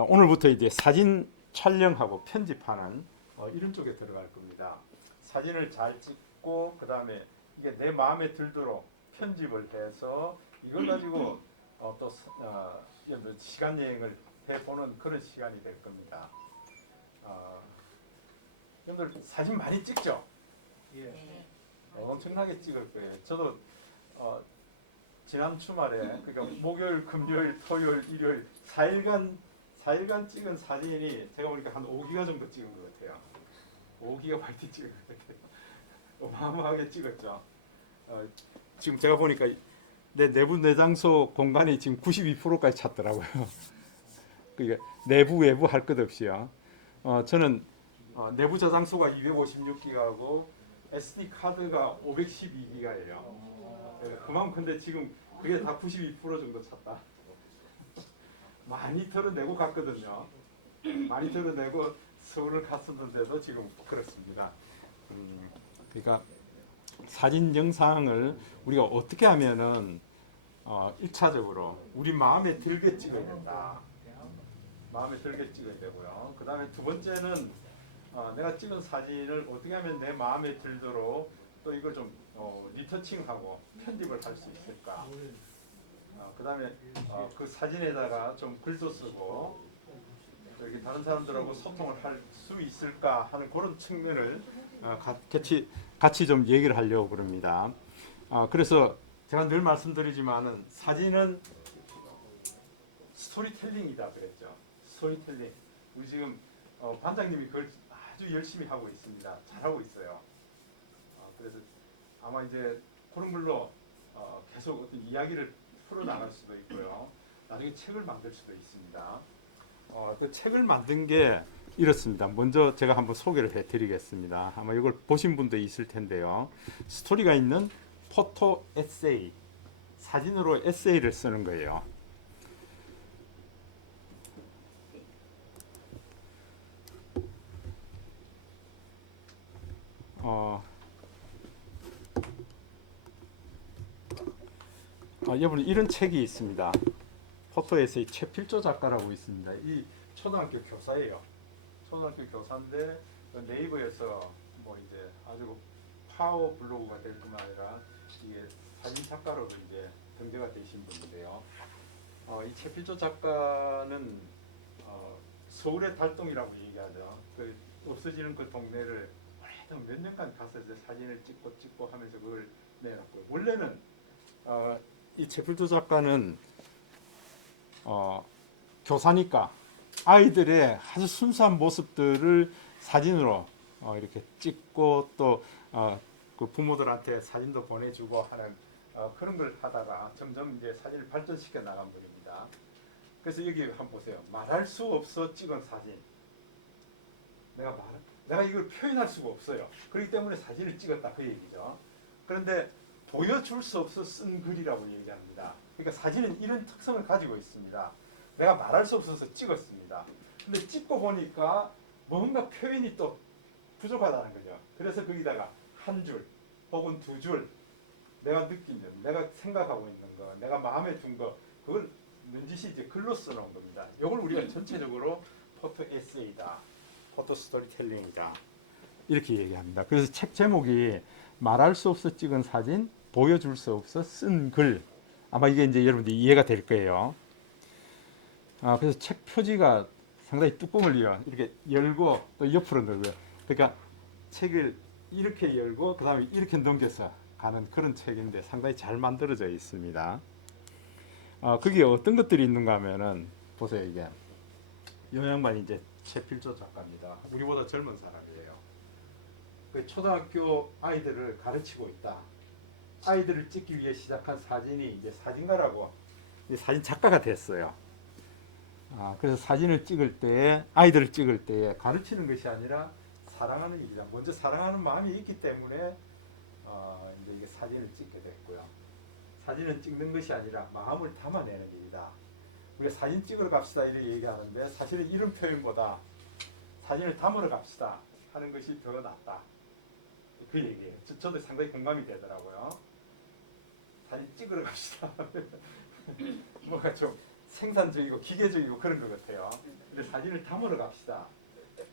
반갑습니다. 오늘부터 이제 사진 촬영하고 편집하는 이런 쪽에 들어갈 겁니다. 사진을 잘 찍고 그 다음에 이게 내 마음에 들도록 편집을 해서 이걸 가지고 또 시간 여행을 해보는 그런 시간이 될 겁니다. 여러분들 사진 많이 찍죠? 네. 엄청나게 찍을 거예요. 저도 지난 주말에 그러니까 목요일, 금요일, 토요일, 일요일 4일간 찍은 사진이 제가 보니까 한 5기가 정도 찍은 것 같아요. 5기가 바이트 찍은 것 같아요. 어마어마하게 찍었죠. 지금 제가 보니까 내 내부 내장소 공간이 지금 92%까지 찼더라고요. 그게 내부 외부 할 것 없이요. 저는 내부 저장소가 256기가고 SD 카드가 512기가예요. 그만큼 근데 지금 그게 다 92% 정도 찼다. 많이 털어내고 갔거든요. 많이 털어내고 서울을 갔었는데도 지금 그렇습니다. 그러니까 사진 영상을 우리가 어떻게 하면은 1차적으로 우리 마음에 들게 찍어야 된다. 마음에 들게 찍어야 되고요. 그 다음에 두 번째는 내가 찍은 사진을 어떻게 하면 내 마음에 들도록 또 이걸 좀 리터칭하고 편집을 할 수 있을까. 그 다음에 그 사진에다가 좀 글도 쓰고 이렇게 다른 사람들하고 소통을 할 수 있을까 하는 그런 측면을 같이 좀 얘기를 하려고 그럽니다. 그래서 제가 늘 말씀드리지만은 사진은 스토리텔링이다 그랬죠. 스토리텔링. 우리 지금 반장님이 그걸 아주 열심히 하고 있습니다. 잘하고 있어요. 그래서 아마 이제 그런 걸로 계속 어떤 이야기를 풀어나갈 수도 있고요. 나중에 책을 만들 수도 있습니다. 그 책을 만든 게 이렇습니다. 먼저 제가 한번 소개를 해드리겠습니다. 아마 이걸 보신 분도 있을 텐데요. 스토리가 있는 포토 에세이, 사진으로 에세이를 쓰는 거예요. 여러분 이런 책이 있습니다. 포토 에세이 최필조 작가라고 있습니다. 이 초등학교 교사예요. 초등학교 교사인데 네이버에서 뭐 이제 아주 파워 블로그가 될 뿐만 아니라 이게 사진 작가로도 이제 등재가 되신 분인데요. 이 최필조 작가는 서울의 달동이라고 얘기하죠. 그 없어지는 그 동네를 오래동 몇 년간 가서 이제 사진을 찍고 하면서 그걸 내놨고요. 원래는 이 최필조 작가는 교사니까 아이들의 아주 순수한 모습들을 사진으로 이렇게 찍고 또 그 부모들한테 사진도 보내주고 하는 그런 걸 하다가 점점 이제 사진을 발전시켜 나간 분입니다. 그래서 여기 한번 보세요. 말할 수 없어 찍은 사진. 내가 이걸 표현할 수가 없어요. 그렇기 때문에 사진을 찍었다 그 얘기죠. 그런데 보여줄 수 없어 쓴 글이라고 얘기합니다. 그러니까 사진은 이런 특성을 가지고 있습니다. 내가 말할 수 없어서 찍었습니다. 근데 찍고 보니까 뭔가 표현이 또 부족하다는 거죠. 그래서 거기다가 한 줄 혹은 두 줄 내가 느낀 점, 내가 생각하고 있는 거, 내가 마음에 둔 거 그걸 넌지시 이제 글로 써놓은 겁니다. 이걸 우리가 전체적으로 포토 에세이다, 포토 스토리텔링이다 이렇게 얘기합니다. 그래서 책 제목이 말할 수 없어 찍은 사진, 보여줄 수 없어 쓴 글. 아마 이게 이제 여러분들이 이해가 될 거예요. 그래서 책 표지가 상당히 뚜껑을 이렇게 열고 또 옆으로 넣고요. 그러니까 책을 이렇게 열고 그 다음에 이렇게 넘겨서 가는 그런 책인데 상당히 잘 만들어져 있습니다. 거기에 어떤 것들이 있는가 하면은 보세요. 이게 이 양반이 이제 최필조 작가입니다. 우리보다 젊은 사람이에요. 그 초등학교 아이들을 가르치고 있다. 아이들을 찍기 위해 시작한 사진이 이제 사진가라고 이제 사진 작가가 됐어요. 그래서 사진을 찍을 때 아이들을 찍을 때 가르치는 것이 아니라 사랑하는 일이다. 먼저 사랑하는 마음이 있기 때문에 이제 이게 사진을 찍게 됐고요. 사진은 찍는 것이 아니라 마음을 담아내는 일이다. 우리가 사진 찍으러 갑시다 이렇게 얘기하는데 사실은 이런 표현보다 사진을 담으러 갑시다 하는 것이 더 낫다. 그 얘기예요. 저도 상당히 공감이 되더라고요. 사진 찍으러 갑시다. 뭔가 좀 생산적이고 기계적이고 그런 것 같아요. 근데 사진을 담으러 갑시다.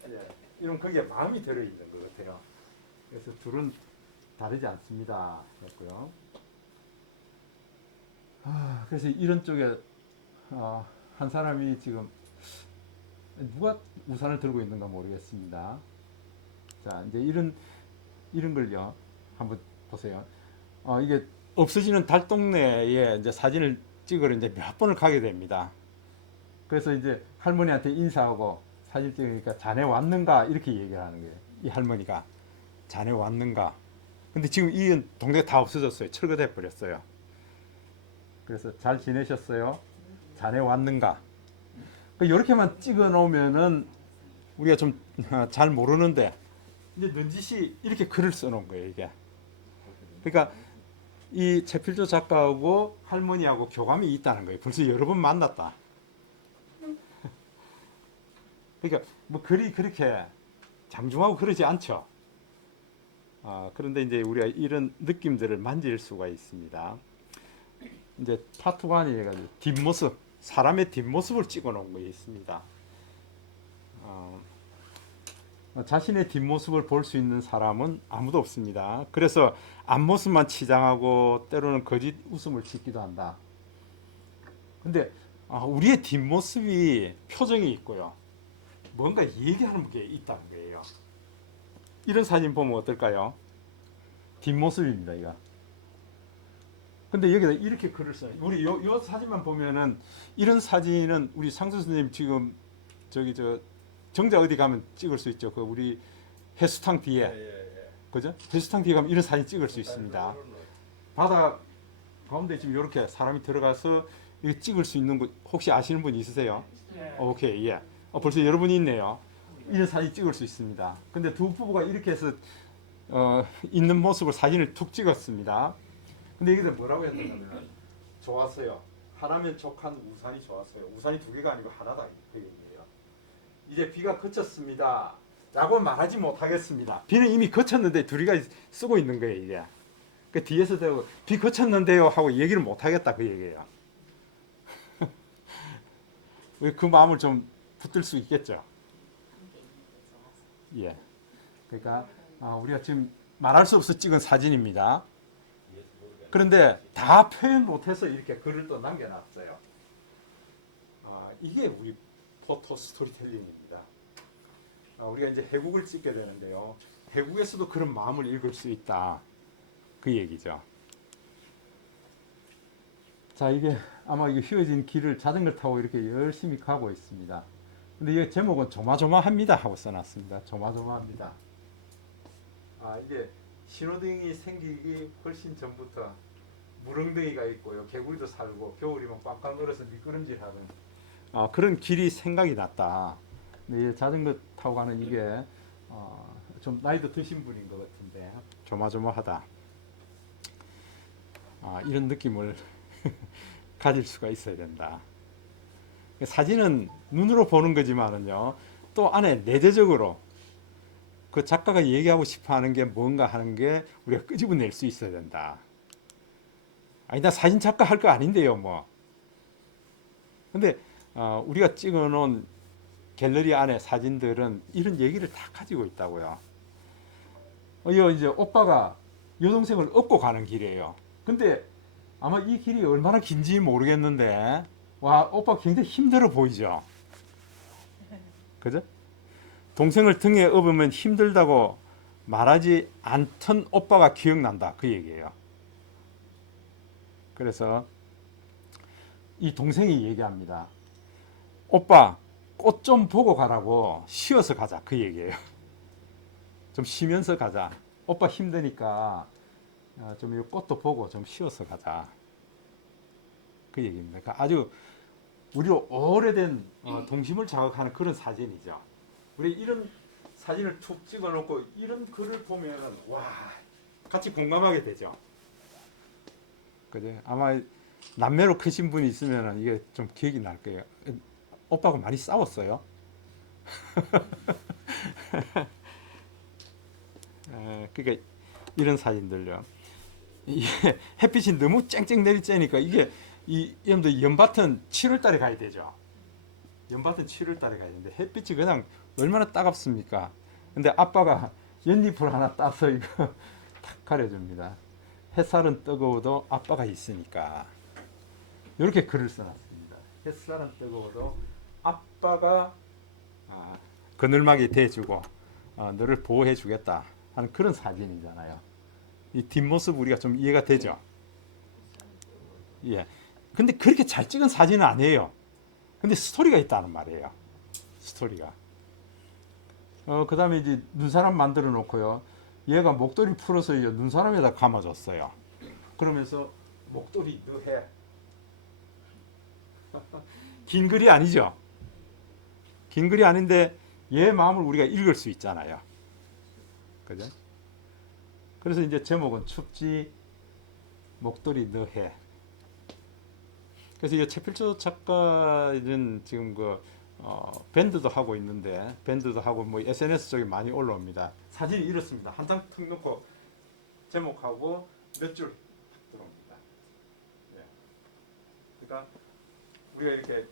예, 이런 거기에 마음이 들어있는 것 같아요. 그래서 둘은 다르지 않습니다. 했고요. 그래서 이런 쪽에 한 사람이 지금 누가 우산을 들고 있는가 모르겠습니다. 자, 이제 이런 걸요. 한번 보세요. 이게 없어지는 달동네에 이제 사진을 찍으러 이제 몇 번을 가게 됩니다. 그래서 이제 할머니한테 인사하고 사진 찍으니까 자네 왔는가 이렇게 얘기를 하는 거예요. 이 할머니가 자네 왔는가. 근데 지금 이 동네가 다 없어졌어요. 철거돼 버렸어요. 그래서 잘 지내셨어요? 자네 왔는가? 이렇게만 찍어 놓으면은 우리가 좀 잘 모르는데 이제 넌지시 이렇게 글을 써놓은 거예요. 이게. 그러니까 이 최필조 작가하고 할머니하고 교감이 있다는 거예요. 벌써 여러 번 만났다. 그러니까 뭐 글이 그렇게 장중하고 그러지 않죠. 그런데 이제 우리가 이런 느낌들을 만질 수가 있습니다. 이제 파트 1이 해가지고 뒷모습, 사람의 뒷모습을 찍어 놓은 거 있습니다. 자신의 뒷모습을 볼 수 있는 사람은 아무도 없습니다. 그래서 앞모습만 치장하고 때로는 거짓 웃음을 짓기도 한다. 근데 우리의 뒷모습이 표정이 있고요. 뭔가 얘기하는 게 있다는 거예요. 이런 사진 보면 어떨까요? 뒷모습입니다, 이거. 근데 여기다 이렇게 글을 써요. 우리 요 사진만 보면은 이런 사진은 우리 상수 선생님 지금 정자 어디 가면 찍을 수 있죠. 그 우리 해수탕 뒤에, 그죠? 해수탕 뒤에 가면 이런 사진 찍을 수 있습니다. 바다 가운데 지금 이렇게 사람이 들어가서 이거 찍을 수 있는 곳 혹시 아시는 분 있으세요? 오케이, 예. 벌써 여러분이 있네요. 이런 사진 찍을 수 있습니다. 근데 두 부부가 이렇게 해서 있는 모습을 사진을 툭 찍었습니다. 근데 여기서 뭐라고 했냐면 좋았어요. 하나면 족한 우산이 좋았어요. 우산이 두 개가 아니고 하나다 그 얘기예요. 이제 비가 그쳤습니다. 라고 말하지 못하겠습니다. 비는 이미 그쳤는데 둘이가 쓰고 있는 거예요. 이게. 그 뒤에서 대고 비 그쳤는데요 하고 얘기를 못하겠다 그 얘기예요. 그 마음을 좀 붙들 수 있겠죠. 예. 그러니까 우리가 지금 말할 수 없어 찍은 사진입니다. 그런데 다 표현 못해서 이렇게 글을 또 남겨놨어요. 이게 우리 포토 스토리텔링입니다. 우리가 이제 해국을 찍게 되는데요. 해국에서도 그런 마음을 읽을 수 있다. 그 얘기죠. 자, 이게 아마 이게 휘어진 길을 자전거 타고 이렇게 열심히 가고 있습니다. 근데 이 제목은 조마조마합니다 하고 써놨습니다. 조마조마합니다. 이게 신호등이 생기기 훨씬 전부터 무릉덩이가 있고요. 개구리도 살고 겨울이면 꽝꽝 얼어서 미끄럼질하던 그런 길이 생각이 났다. 근데 자전거 타고 가는 이게 좀 나이도 드신 분인 것 같은데 조마조마하다. 이런 느낌을 가질 수가 있어야 된다. 사진은 눈으로 보는 거지만은요, 또 안에 내재적으로 그 작가가 얘기하고 싶어 하는 게 뭔가 하는 게 우리가 끄집어낼 수 있어야 된다. 나 사진 작가 할 거 아닌데요, 뭐. 근데 우리가 찍어 놓은 갤러리 안에 사진들은 이런 얘기를 다 가지고 있다고요. 이제 오빠가 여동생을 업고 가는 길이에요. 근데 아마 이 길이 얼마나 긴지 모르겠는데, 와, 오빠 굉장히 힘들어 보이죠? 그죠? 동생을 등에 업으면 힘들다고 말하지 않던 오빠가 기억난다. 그 얘기예요. 그래서 이 동생이 얘기합니다. 오빠, 꽃 좀 보고 가라고. 쉬어서 가자. 그 얘기예요. 좀 쉬면서 가자. 오빠 힘드니까 좀 이 꽃도 보고 좀 쉬어서 가자. 그 얘기입니다. 그러니까 아주 우리로 오래된 동심을 자극하는 그런 사진이죠. 우리 이런 사진을 툭 찍어놓고 이런 글을 보면은 와, 같이 공감하게 되죠. 그죠? 아마 남매로 크신 분이 있으면은 이게 좀 기억이 날 거예요. 오빠가 많이 싸웠어요. 그러니까 이런 사진들요. 이게 햇빛이 너무 쨍쨍 내리쬐니까 이게 이 여러분들 연밭은 7월달에 가야 되죠. 연밭은 7월 달에 가야 되는데 햇빛이 그냥 얼마나 따갑습니까? 근데 아빠가 연잎을 하나 따서 이거 탁 가려줍니다. 햇살은 뜨거워도 아빠가 있으니까. 이렇게 글을 써놨습니다. 햇살은 뜨거워도 아빠가 그늘막이 돼주고 너를 보호해주겠다 하는 그런 사진이잖아요. 이 뒷모습 우리가 좀 이해가 되죠? 예. 근데 그렇게 잘 찍은 사진은 아니에요. 근데 스토리가 있다는 말이에요. 스토리가. 그 다음에 이제 눈사람 만들어 놓고요. 얘가 목도리 풀어서 이제 눈사람에다 감아줬어요. 그러면서 목도리 너해. 긴 글이 아니죠. 긴 글이 아닌데 얘 마음을 우리가 읽을 수 있잖아요. 그죠? 그래서 이제 제목은 춥지 목도리 너해. 그래서 이 최필조 작가는 지금 밴드도 하고 있는데 밴드도 하고 뭐 SNS 쪽에 많이 올라옵니다. 사진이 이렇습니다. 한 장 턱 넣고 제목하고 몇 줄 들어옵니다. 네. 그러니까 우리가 이렇게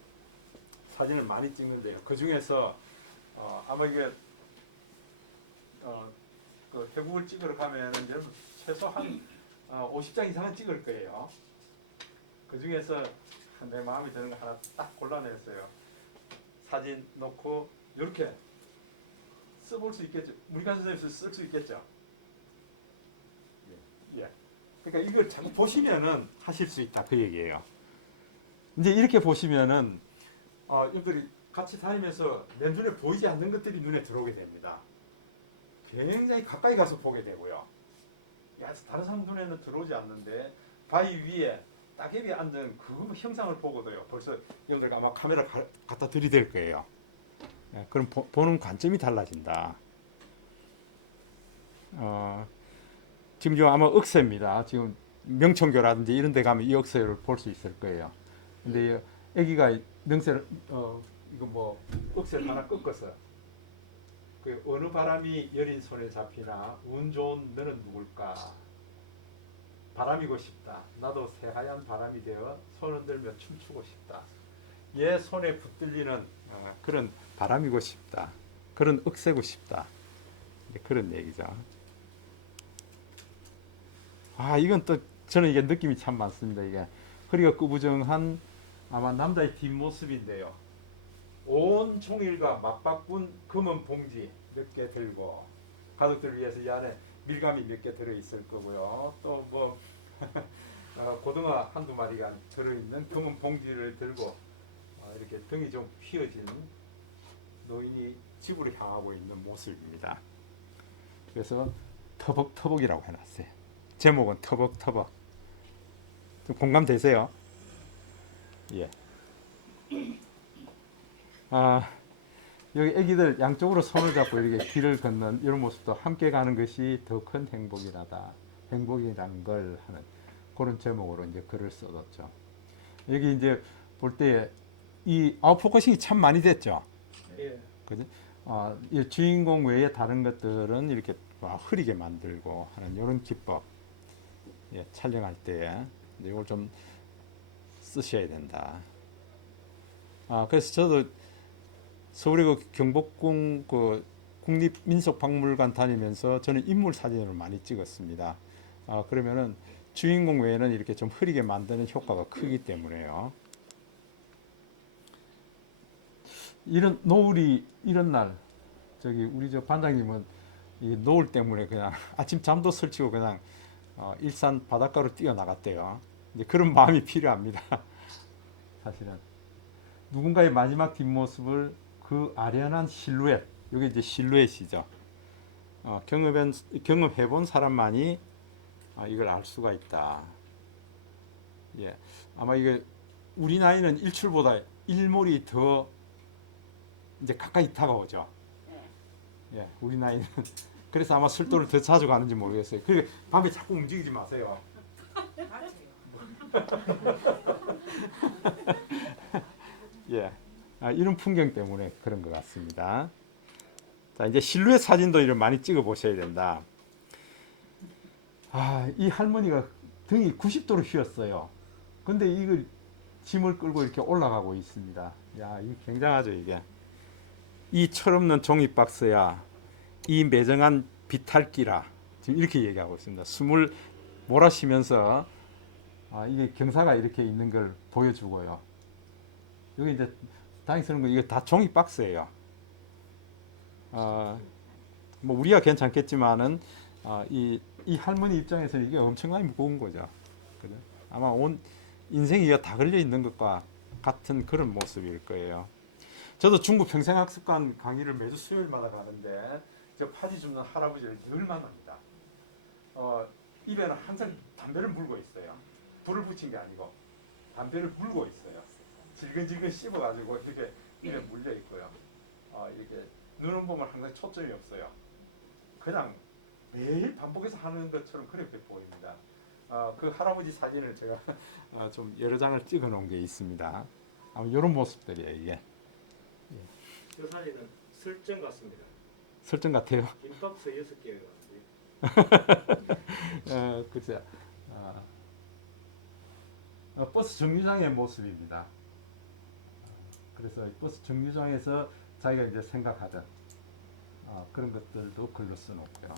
사진을 많이 찍는데요. 그 중에서 아마 이게 그 태국을 찍으러 가면은 여러분 최소 한 50장 이상은 찍을 거예요. 그 중에서 내 마음에 드는 거 하나 딱 골라냈어요. 사진 놓고 이렇게 써볼 수 있겠죠. 문희관선생님께서 쓸 수 있겠죠. 예. 그러니까 이걸 잘 보시면은 하실 수 있다 그 얘기예요. 이제 이렇게 보시면은 여러분들이 같이 다니면서 내 눈에 보이지 않는 것들이 눈에 들어오게 됩니다. 굉장히 가까이 가서 보게 되고요. 다른 사람 눈에는 들어오지 않는데 바위 위에 따개비 앉은 그 형상을 보고도요. 벌써 여러분들 아마 카메라 갖다 들이댈 거예요. 예, 그럼 보는 관점이 달라진다. 지금 아마 억새입니다. 지금 명천교라든지 이런 데 가면 이 억새를 볼 수 있을 거예요. 근데 애기가 능새를 이거 뭐 억새를 하나 꺾어서 그 어느 바람이 여린 손에 잡히나 운 좋은 너는 누굴까? 바람이고 싶다. 나도 새하얀 바람이 되어 손 흔들며 춤추고 싶다. 얘 손에 붙들리는 그런 바람이고 싶다. 그런 억새고 싶다. 그런 얘기죠. 이건 또 저는 이게 느낌이 참 많습니다. 이게 허리가 꾸부정한 아마 남자의 뒷모습인데요. 온 종일과 맞바꾼 검은 봉지 몇 개 들고 가족들을 위해서 이 안에 밀감이 몇 개 들어있을 거고요. 또 뭐 고등어 한두 마리가 들어있는 검은 봉지를 들고 이렇게 등이 좀 휘어진 노인이 집으로 향하고 있는 모습입니다. 그래서 터벅터벅이라고 해놨어요. 제목은 터벅터벅. 좀 공감되세요? 예. 여기 애기들 양쪽으로 손을 잡고 이렇게 길을 걷는 이런 모습도 함께 가는 것이 더 큰 행복이라다. 행복이란 걸 하는 그런 제목으로 이제 글을 써뒀죠. 여기 이제 볼 때 이 아웃포커싱이 참 많이 됐죠. 예. 그죠? 이 주인공 외에 다른 것들은 이렇게 흐리게 만들고 하는 이런 기법. 예, 촬영할 때 이걸 좀 쓰셔야 된다. 그래서 저도 서울의 그 경복궁 그 국립민속박물관 다니면서 저는 인물 사진을 많이 찍었습니다. 그러면은 주인공 외에는 이렇게 좀 흐리게 만드는 효과가 크기 때문에요. 이런 노을이 이런 날 저기 우리 저 반장님은 이 노을 때문에 그냥 아침 잠도 설치고 그냥 일산 바닷가로 뛰어나갔대요. 이제 그런 마음이 필요합니다. 사실은 누군가의 마지막 뒷모습을 그 아련한 실루엣, 이게 이제 실루엣이죠. 경험해본 사람만이 이걸 알 수가 있다. 예, 아마 이게 우리 나이는 일출보다 일몰이 더 이제 가까이 다가오죠. 예, 우리 나이는 그래서 아마 술도를 더 자주 가는지 모르겠어요. 그리고 밤에 자꾸 움직이지 마세요. 예, 이런 풍경 때문에 그런 것 같습니다. 자, 이제 실루엣 사진도 이런 많이 찍어 보셔야 된다. 이 할머니가 등이 90도로 휘었어요. 근데 이걸 짐을 끌고 이렇게 올라가고 있습니다. 야, 이 굉장하죠 이게. 이 철없는 종이 박스야, 이 매정한 비탈기라. 지금 이렇게 얘기하고 있습니다. 숨을 몰아쉬면서 이게 경사가 이렇게 있는 걸 보여주고요. 여기 이제 당황스러운 건 이게 다 종이 박스예요. 뭐 우리가 괜찮겠지만은 이 할머니 입장에서는 이게 엄청나게 무거운 거죠. 그죠? 아마 온 인생이 다 걸려 있는 것과 같은 그런 모습일 거예요. 저도 중국 평생학습관 강의를 매주 수요일마다 가는데 저 파지 줍는 할아버지를 늘 만납니다. 입에는 항상 담배를 물고 있어요. 불을 붙인 게 아니고 담배를 물고 있어요. 질근질근 씹어가지고 이렇게 입에 물려 있고요. 이렇게 눈은 보면 항상 초점이 없어요. 그냥 매일 반복해서 하는 것처럼 그렇게 보입니다. 그 할아버지 사진을 제가 좀 여러 장을 찍어 놓은 게 있습니다. 이런 모습들이에요 이게. 이 사진은 설정 같습니다. 설정 같아요. 김박스 6개가 글쎄, 버스 정류장의 모습입니다. 그래서 버스 정류장에서 자기가 이제 생각하던 그런 것들도 글로 써놓고요.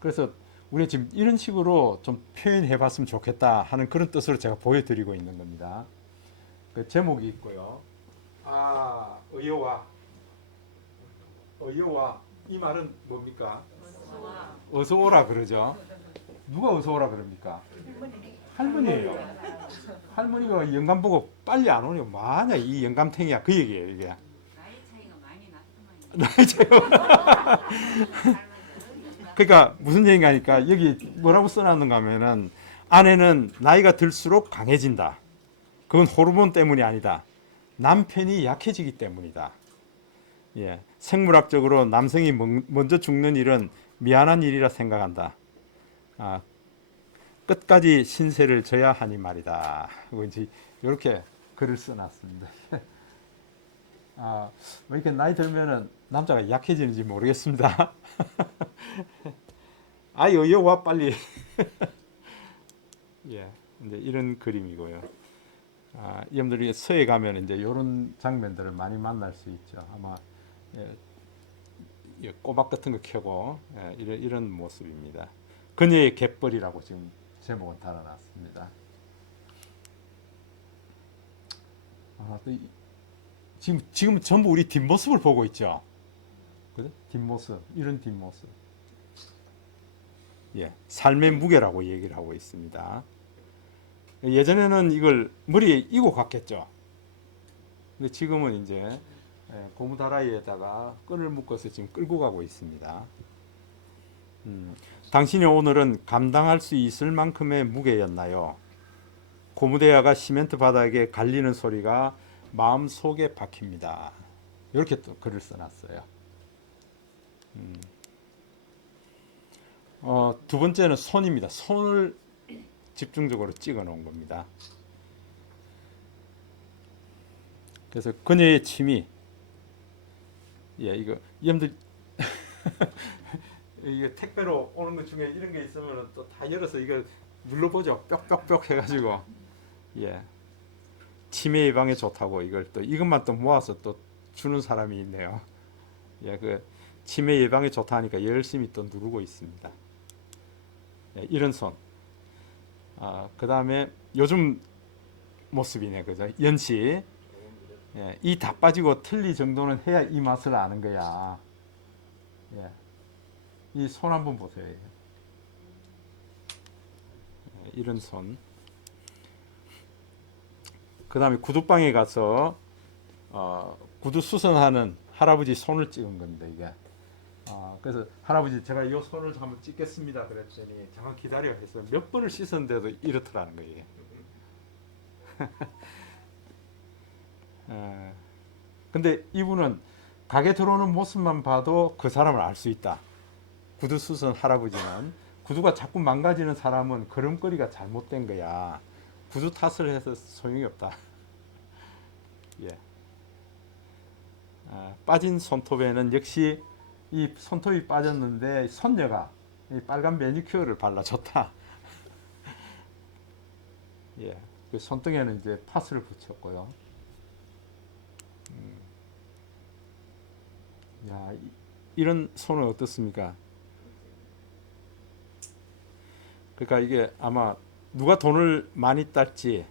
그래서 우리 지금 이런 식으로 좀 표현해봤으면 좋겠다 하는 그런 뜻으로 제가 보여드리고 있는 겁니다. 그 제목이 있고요. 의여와 이 말은 뭡니까? 어서 오라 그러죠. 누가 어서 오라 그럽니까? 할머니예요. 할머니가 영감 보고 빨리 안 오니 만약 이 영감탱이야 그 얘기예요 이게. 나이 차이가 많이 났구만. 나이 차이가. 그러니까 무슨 얘기가 하니까 여기 뭐라고 써놨는가 하면은 아내는 나이가 들수록 강해진다. 그건 호르몬 때문이 아니다. 남편이 약해지기 때문이다. 예, 생물학적으로 남성이 먼저 죽는 일은 미안한 일이라 생각한다. 끝까지 신세를 져야 하니 말이다. 이제 이렇게 글을 써놨습니다. 왜 이렇게 나이 들면은 남자가 약해지는지 모르겠습니다. 여와 빨리. 예, 이제 이런 그림이고요. 여러분들이 서해 가면 이제 이런 장면들을 많이 만날 수 있죠. 아마 꼬막 같은 거 켜고 이런 모습입니다. 그녀의 갯벌이라고 지금 제목은 달아놨습니다. 지금 전부 우리 뒷모습을 보고 있죠. 그죠? 뒷모습, 이런 뒷모습. 예, 삶의 무게라고 얘기를 하고 있습니다. 예전에는 이걸 머리에 이고 갔겠죠. 근데 지금은 이제 고무다라이에다가 끈을 묶어서 지금 끌고 가고 있습니다. 당신의 오늘은 감당할 수 있을 만큼의 무게였나요? 고무대야가 시멘트 바닥에 갈리는 소리가 마음 속에 박힙니다. 이렇게 또 글을 써놨어요. 두 번째는 손입니다. 손을 집중적으로 찍어 놓은 겁니다. 그래서 그녀의 취미, 이거 여러분들 이게 택배로 오는 것 중에 이런 게 있으면 또 다 열어서 이걸 눌러보죠. 뾱뾱뾱 해가지고 치매 예방에 좋다고 이것만 또 모아서 또 주는 사람이 있네요. 그 치매 예방에 좋다 하니까 열심히 또 누르고 있습니다. 이런 손. 그 다음에 요즘 모습이네, 그죠? 연시. 이 다 빠지고 틀니 정도는 해야 이 맛을 아는 거야. 이 손 한번 보세요. 이런 손. 그 다음에 구두방에 가서 구두 수선하는 할아버지 손을 찍은 겁니다, 이게. 그래서 할아버지 제가 이 손을 한번 찍겠습니다 그랬더니 잠깐 기다려 해서 몇 번을 씻었는데도 이렇더라는 거예요. 근데 이분은 가게 들어오는 모습만 봐도 그 사람을 알 수 있다. 구두 수선 할아버지는 구두가 자꾸 망가지는 사람은 걸음걸이가 잘못된 거야. 구두 탓을 해서 소용이 없다. 빠진 손톱에는 역시 이 손톱이 빠졌는데 손녀가 이 빨간 매니큐어를 발라줬다. 그 손등에는 이제 파스를 붙였고요. 야, 이런 손은 어떻습니까? 그러니까 이게 아마 누가 돈을 많이 딸지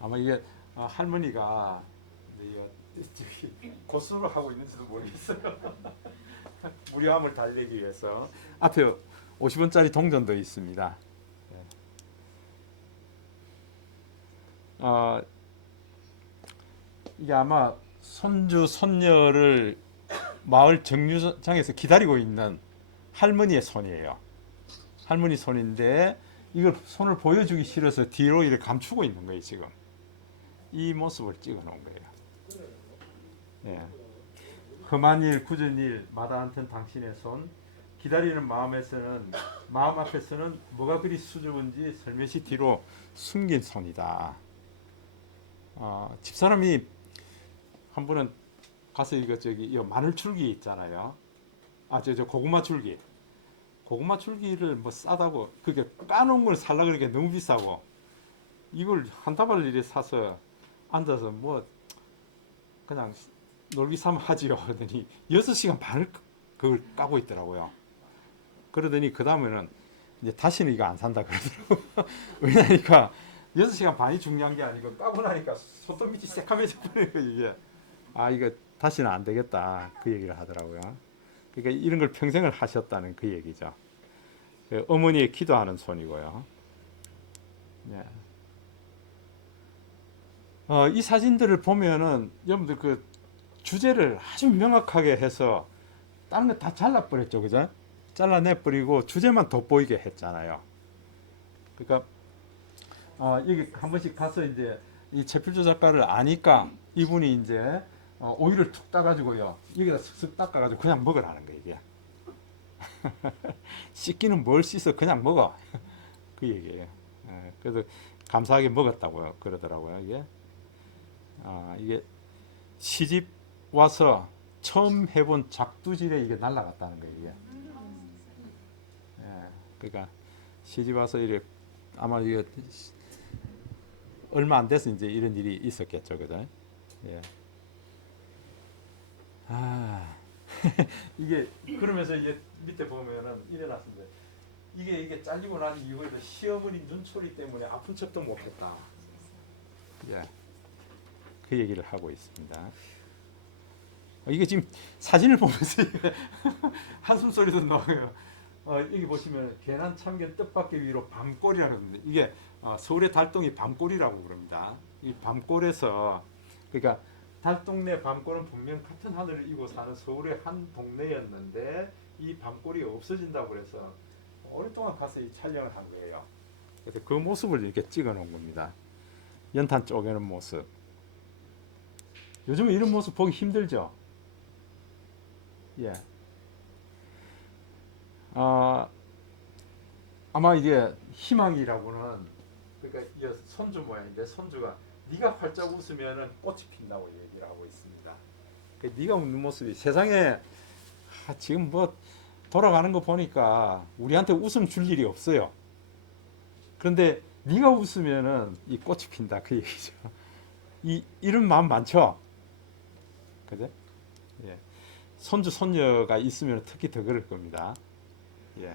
아마 이게 할머니가 저기 고수를 하고 있는지도 모르겠어요. 무료함을 달래기 위해서 앞에 50원짜리 동전도 있습니다. 이게 아마 손주 손녀를 마을 정류장에서 기다리고 있는 할머니의 손이에요. 할머니 손인데 이걸 손을 보여주기 싫어서 뒤로 이렇게 감추고 있는 거예요. 지금 이 모습을 찍어 놓은 거예요. 예. 험한 일 굳은 일 마다 않던 당신의 손 기다리는 마음 앞에서는 뭐가 그리 수줍은지 살며시 뒤로 숨긴 손이다. 집사람이 한 번은 가서 이거 저기 마늘 줄기 있잖아요. 저 고구마 줄기. 고구마 줄기를 뭐 싸다고 그게 까놓은 걸 살라 그러니까 너무 비싸고 이걸 한 다발 이리 사서 앉아서 뭐 그냥 놀기 삼아 하지요. 그러더니 6시간 반을 그걸 까고 있더라고요. 그러더니 그 다음에는 이제 다시는 이거 안 산다 그러더라고요. 왜냐니까 6시간 반이 중요한 게 아니고 까고 나니까 손톱 밑이 새카매져 버려요. 이게 이거 다시는 안 되겠다 그 얘기를 하더라고요. 그러니까 이런 걸 평생을 하셨다는 그 얘기죠. 어머니의 기도하는 손이고요. 네. 이 사진들을 보면은 여러분들 그 주제를 아주 명확하게 해서 다른 거 다 잘라버렸죠, 그죠? 잘라내버리고 주제만 돋보이게 했잖아요. 그러니까 여기 한 번씩 가서 이제 이 최필주 작가를 아니까 이분이 이제 오이를 툭 따가지고요 여기다 슥슥 닦아가지고 그냥 먹으라는 거예요. 이게 씻기는 뭘 씻어 그냥 먹어 그 얘기예요. 그래서 감사하게 먹었다고요 그러더라고요. 이게 시집 와서 처음 해본 작두질에 이게 날라갔다는 거예요. 이게. 그러니까 시집 와서 이래 아마 이게 얼마 안 돼서 이제 이런 일이 있었겠죠, 그죠? 예. 이게 그러면서 이제 밑에 보면은 일어났는데 이게 잘리고 난 이후에 시어머니 눈초리 때문에 아픈 척도 못했다. 예. 그 얘기를 하고 있습니다. 이게 지금 사진을 보면서 한숨 소리도 나고요. 여기 보시면 계란 참견 뜻밖의 위로 밤골이라고 합니다. 이게 서울의 달동이 밤골이라고 그럽니다. 이 밤골에서 그러니까 달동네 밤골은 분명 같은 하늘을 이고 사는 서울의 한 동네였는데 이 밤골이 없어진다고 그래서 오랫동안 가서 이 촬영을 한 거예요. 그래서 그 모습을 이렇게 찍어 놓은 겁니다. 연탄 쪼개는 모습. 요즘은 이런 모습 보기 힘들죠. 예. 아마 이게 희망이라고는 그러니까 이 손주 모양인데 손주가 네가 활짝 웃으면은 꽃이 핀다고 얘기를 하고 있습니다. 네가 웃는 모습이 세상에 지금 뭐 돌아가는 거 보니까 우리한테 웃음 줄 일이 없어요. 그런데 네가 웃으면은 이 꽃이 핀다 그 얘기죠. 이런 마음 많죠. 그죠? 예. 손주 손녀가 있으면 특히 더 그럴 겁니다. 예.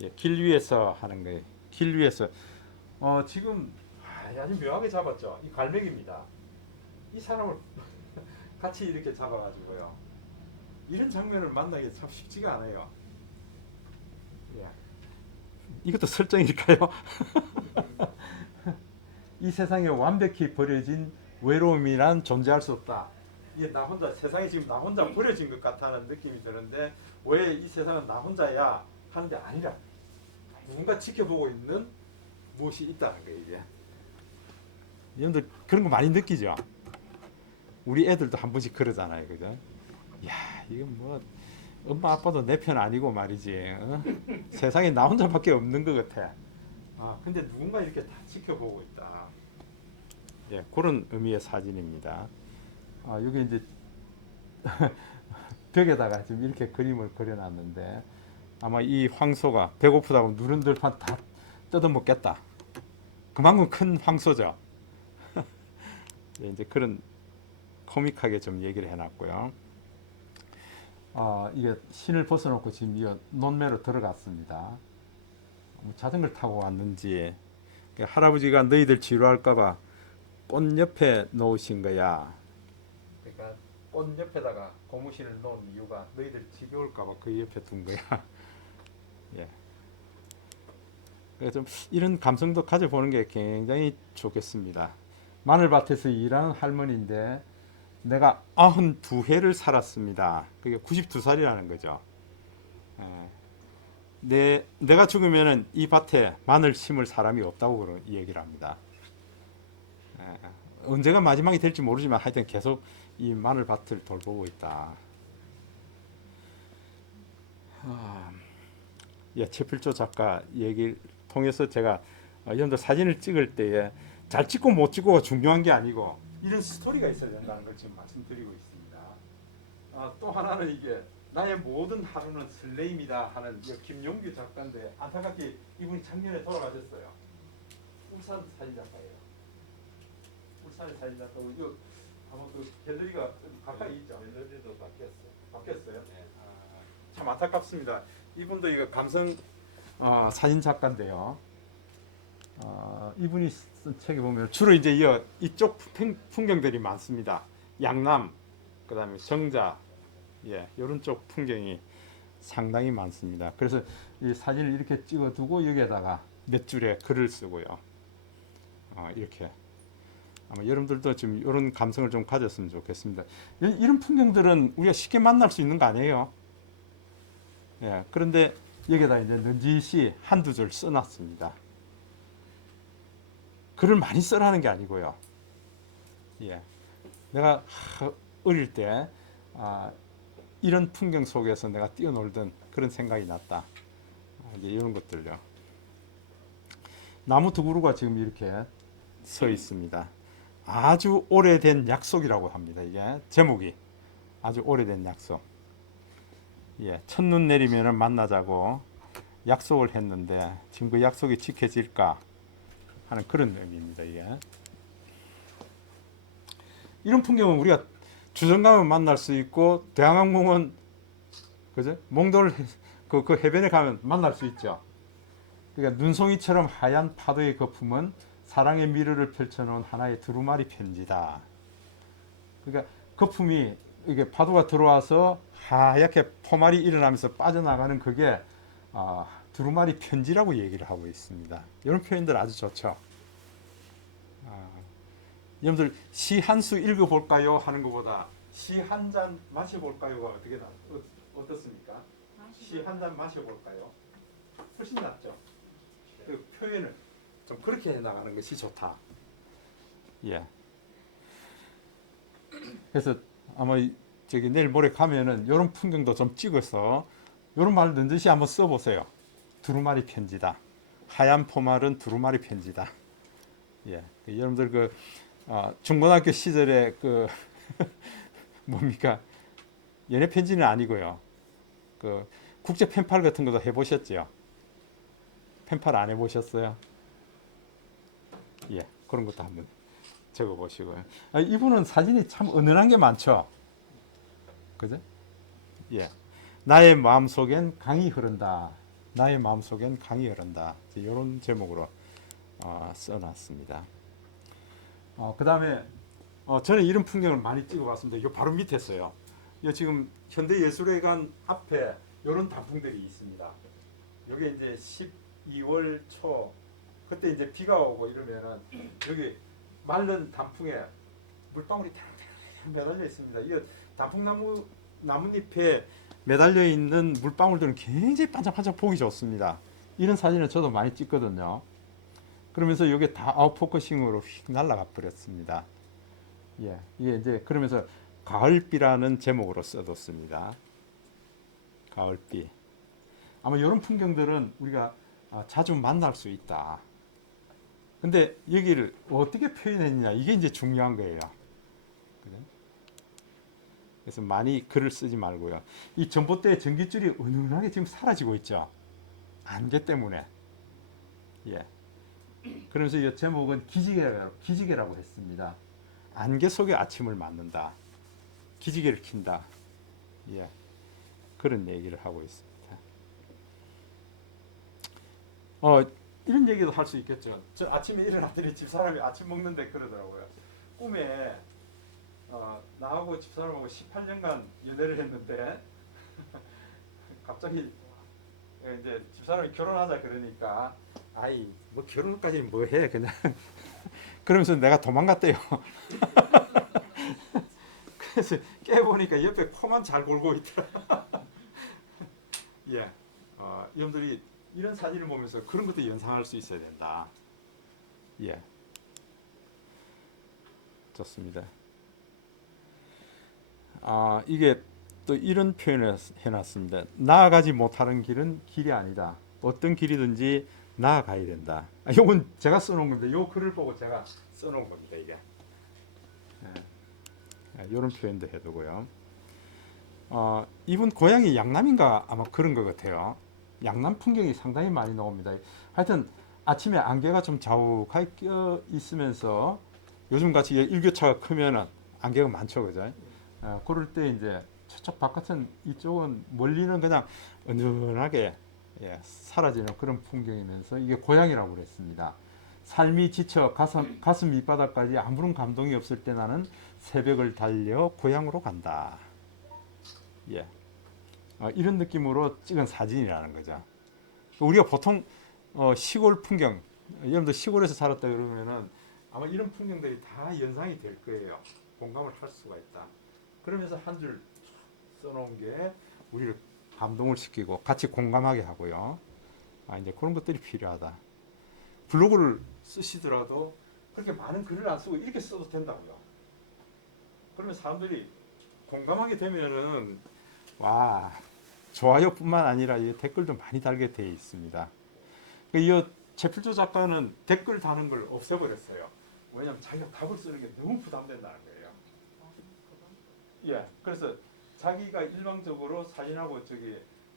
예, 길 위에서 하는 거예요. 길 위에서 지금 아주 묘하게 잡았죠. 이 갈매기입니다. 이 사람을 같이 이렇게 잡아가지고요. 이런 장면을 만나기 참 쉽지가 않아요. 예. 이것도 설정일까요? 이 세상에 완벽히 버려진 외로움이란 존재할 수 없다. 이게 나 혼자 세상에 지금 나 혼자 버려진 것 같다는 느낌이 드는데 왜 이 세상은 나 혼자야 하는데 아니라 누군가 지켜보고 있는 무엇이 있다는 거예요. 이게 여러분들 그런 거 많이 느끼죠. 우리 애들도 한 번씩 그러잖아요, 그죠? 야, 이건 뭐 엄마 아빠도 내 편 아니고 말이지. 세상에 나 혼자밖에 없는 것 같아. 근데 누군가 이렇게 다 지켜보고 있다. 예, 그런 의미의 사진입니다. 여기 이제 벽에다가 지금 이렇게 그림을 그려놨는데 아마 이 황소가 배고프다고 누른 들판 다 뜯어먹겠다. 그만큼 큰 황소죠. 예, 이제 그런 코믹하게 좀 얘기를 해놨고요. 이게 신을 벗어놓고 지금 이 논매로 들어갔습니다. 자전거를 타고 왔는지 할아버지가 너희들 지루할까봐 꽃 옆에 놓으신 거야. 그러니까 꽃 옆에다가 고무신을 놓은 이유가 너희들 지겨울까봐 그 옆에 둔 거야. 예. 그래서 좀 이런 감성도 가져보는 게 굉장히 좋겠습니다. 마늘밭에서 일하는 할머니인데 내가 92해를 살았습니다. 그게 92살이라는 거죠. 내가 죽으면 이 밭에 마늘 심을 사람이 없다고 그런 얘기를 합니다. 언제가 마지막이 될지 모르지만 하여튼 계속 이 마늘밭을 돌보고 있다. 최필조 작가 얘기를 통해서 제가 여러분들 사진을 찍을 때에 잘 찍고 못 찍고가 중요한 게 아니고 이런 스토리가 있어야 된다는 걸 지금 말씀드리고 있습니다. 또 하나는 이게 나의 모든 하루는 설레임이다 하는 김용규 작가인데 안타깝게 이분이 작년에 돌아가셨어요. 울산 사진 작가예요. 울산의 사진 작가고 이거 아마 그 갤러리가 가까이 있죠. 멜로디도 바뀌었어요. 네. 참 안타깝습니다. 이분도 이거 감성 사진 작가인데요. 이분이 쓴 책에 보면 주로 이제 이쪽 풍경들이 많습니다. 양남, 그다음에 정자, 이런 쪽 풍경이 상당히 많습니다. 그래서 이 사진을 이렇게 찍어두고 여기에다가 몇 줄의 글을 쓰고요. 이렇게 아마 여러분들도 지금 이런 감성을 좀 가졌으면 좋겠습니다. 이런 풍경들은 우리가 쉽게 만날 수 있는 거 아니에요? 그런데 여기에다 이제 넌지시 한두 줄 써놨습니다. 글을 많이 써라는 게 아니고요. 내가 어릴 때 이런 풍경 속에서 내가 뛰어놀던 그런 생각이 났다. 이제 이런 것들요. 나무 두 그루가 지금 이렇게 서 있습니다. 아주 오래된 약속이라고 합니다. 이게 제목이 아주 오래된 약속. 첫눈 내리면 만나자고 약속을 했는데 지금 그 약속이 지켜질까 하는 그런 의미입니다. 이게. 이런 풍경은 우리가 주점 가면 만날 수 있고 대한항공은 그죠? 몽돌 그 해변에 가면 만날 수 있죠. 그러니까 눈송이처럼 하얀 파도의 거품은 사랑의 미래를 펼쳐놓은 하나의 두루마리 편지다. 그러니까 거품이 이게 파도가 들어와서 하얗게 포말이 일어나면서 빠져나가는 그게 두루마리 편지라고 얘기를 하고 있습니다. 이런 표현들 아주 좋죠. 여러분들 시 한 수 읽어볼까요? 하는 것보다 시 한 잔 마셔볼까요가 어떻습니까? 시 한 잔 마셔볼까요? 훨씬 낫죠. 그 표현을 좀 그렇게 해나가는 것이 좋다. 그래서 아마 내일 모레 가면은 이런 풍경도 좀 찍어서 이런 말 넌지시 한번 써보세요. 두루마리 편지다. 하얀 포말은 두루마리 편지다. 여러분들 중고등학교 시절에 뭡니까 연애 편지는 아니고요. 국제 펜팔 같은 것도 해보셨죠? 펜팔 안 해보셨어요? 그런 것도 한번 적어보시고요. 이분은 사진이 참 은은한 게 많죠. 그죠? 나의 마음속엔 강이 흐른다. 나의 마음속엔 강이 흐른다. 이런 제목으로 써놨습니다. 그 다음에 저는 이런 풍경을 많이 찍어봤습니다. 이 바로 밑에 있어요. 지금 현대예술회관 앞에 이런 단풍들이 있습니다. 이게 이제 12월 초 그때 이제 비가 오고 이러면은 여기 마른 단풍에 물방울이 탕탕 매달려 있습니다. 이 단풍나무 나뭇잎에 매달려 있는 물방울들은 굉장히 반짝반짝 보기 좋습니다. 이런 사진을 저도 많이 찍거든요. 그러면서 이게 다 아웃포커싱으로 휙 날아가 버렸습니다. 이게 이제 그러면서 가을비라는 제목으로 써뒀습니다. 가을비. 아마 이런 풍경들은 우리가 자주 만날 수 있다. 근데 여기를 어떻게 표현했느냐 이게 이제 중요한 거예요. 그래서 많이 글을 쓰지 말고요. 이 전봇대의 전깃줄이 은은하게 지금 사라지고 있죠. 안개 때문에. 그러면서 이 제목은 기지개라고 했습니다. 안개 속에 아침을 맞는다. 기지개를 킨다. 예, 그런 얘기를 하고 있습니다. 이런 얘기도 할 수 있겠죠. 저 아침에 일어났더니 집사람이 아침 먹는데 그러더라고요. 꿈에 나하고 집사람하고 18년간 연애를 했는데 갑자기 이제 집사람이 결혼하자 그러니까 아이 뭐 결혼까지 뭐 해 그냥 그러면서 내가 도망갔대요. 그래서 깨보니까 옆에 코만 잘 골고 있더라. 예, 여러분들이 이런 사진을 보면서 그런 것도 연상할 수 있어야 된다. 예, 좋습니다. 이게 또 이런 표현을 해놨습니다. 나아가지 못하는 길은 길이 아니다. 어떤 길이든지 나아가야 된다. 이건 제가 써놓은 건데, 요 글을 보고 제가 써놓은 겁니다. 이게 이런 표현도 해두고요. 이분 고향이 양남인가 아마 그런 것 같아요. 양남 풍경이 상당히 많이 나옵니다. 하여튼 아침에 안개가 좀 자욱하게 껴 있으면서 요즘 같이 일교차가 크면은 안개가 많죠, 그죠? 그럴 때 이제 저쪽 바깥은 이쪽은 멀리는 그냥 은은하게 사라지는 그런 풍경이면서 이게 고향이라고 그랬습니다. 삶이 지쳐 가슴 밑바닥까지 아무런 감동이 없을 때 나는 새벽을 달려 고향으로 간다. 예. 이런 느낌으로 찍은 사진이라는 거죠. 우리가 보통 시골 풍경, 여러분들 시골에서 살았다 그러면은 아마 이런 풍경들이 다 연상이 될 거예요. 공감을 할 수가 있다. 그러면서 한 줄 써놓은 게 우리를 감동을 시키고 같이 공감하게 하고요. 이제 그런 것들이 필요하다. 블로그를 쓰시더라도 그렇게 많은 글을 안 쓰고 이렇게 써도 된다고요. 그러면 사람들이 공감하게 되면은 와, 좋아요뿐만 아니라 이 댓글도 많이 달게 돼 있습니다. 이 최필조 작가는 댓글 다는 걸 없애버렸어요. 왜냐하면 자기가 답을 쓰는 게 너무 부담된다는 거예요. 예, 그래서 자기가 일방적으로 사진하고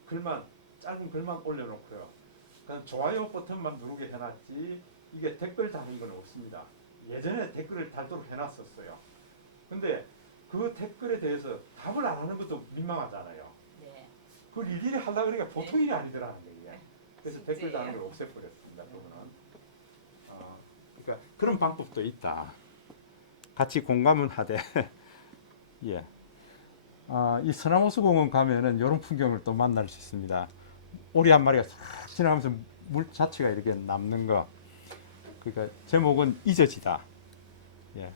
글만 짧은 글만 올려놓고요. 그냥 좋아요 버튼만 누르게 해놨지 이게 댓글 다는 건 없습니다. 예전에 댓글을 달도록 해놨었어요. 근데 그 댓글에 대해서 답을 안 하는 것도 민망하잖아요. 네. 그걸 일일이 하려고 그러니까 보통 일이 아니더라는 거예요. 그래서 댓글 진짜예요? 다는 걸 없애버렸습니다. 그거는. 그러니까 그런 방법도 있다. 같이 공감은 하되 예. 이 서남호수 공원 가면은 이런 풍경을 또 만날 수 있습니다. 오리 한 마리가 싹 지나가면서 물 자체가 이렇게 남는 거. 그러니까 제목은 잊어지다. 예.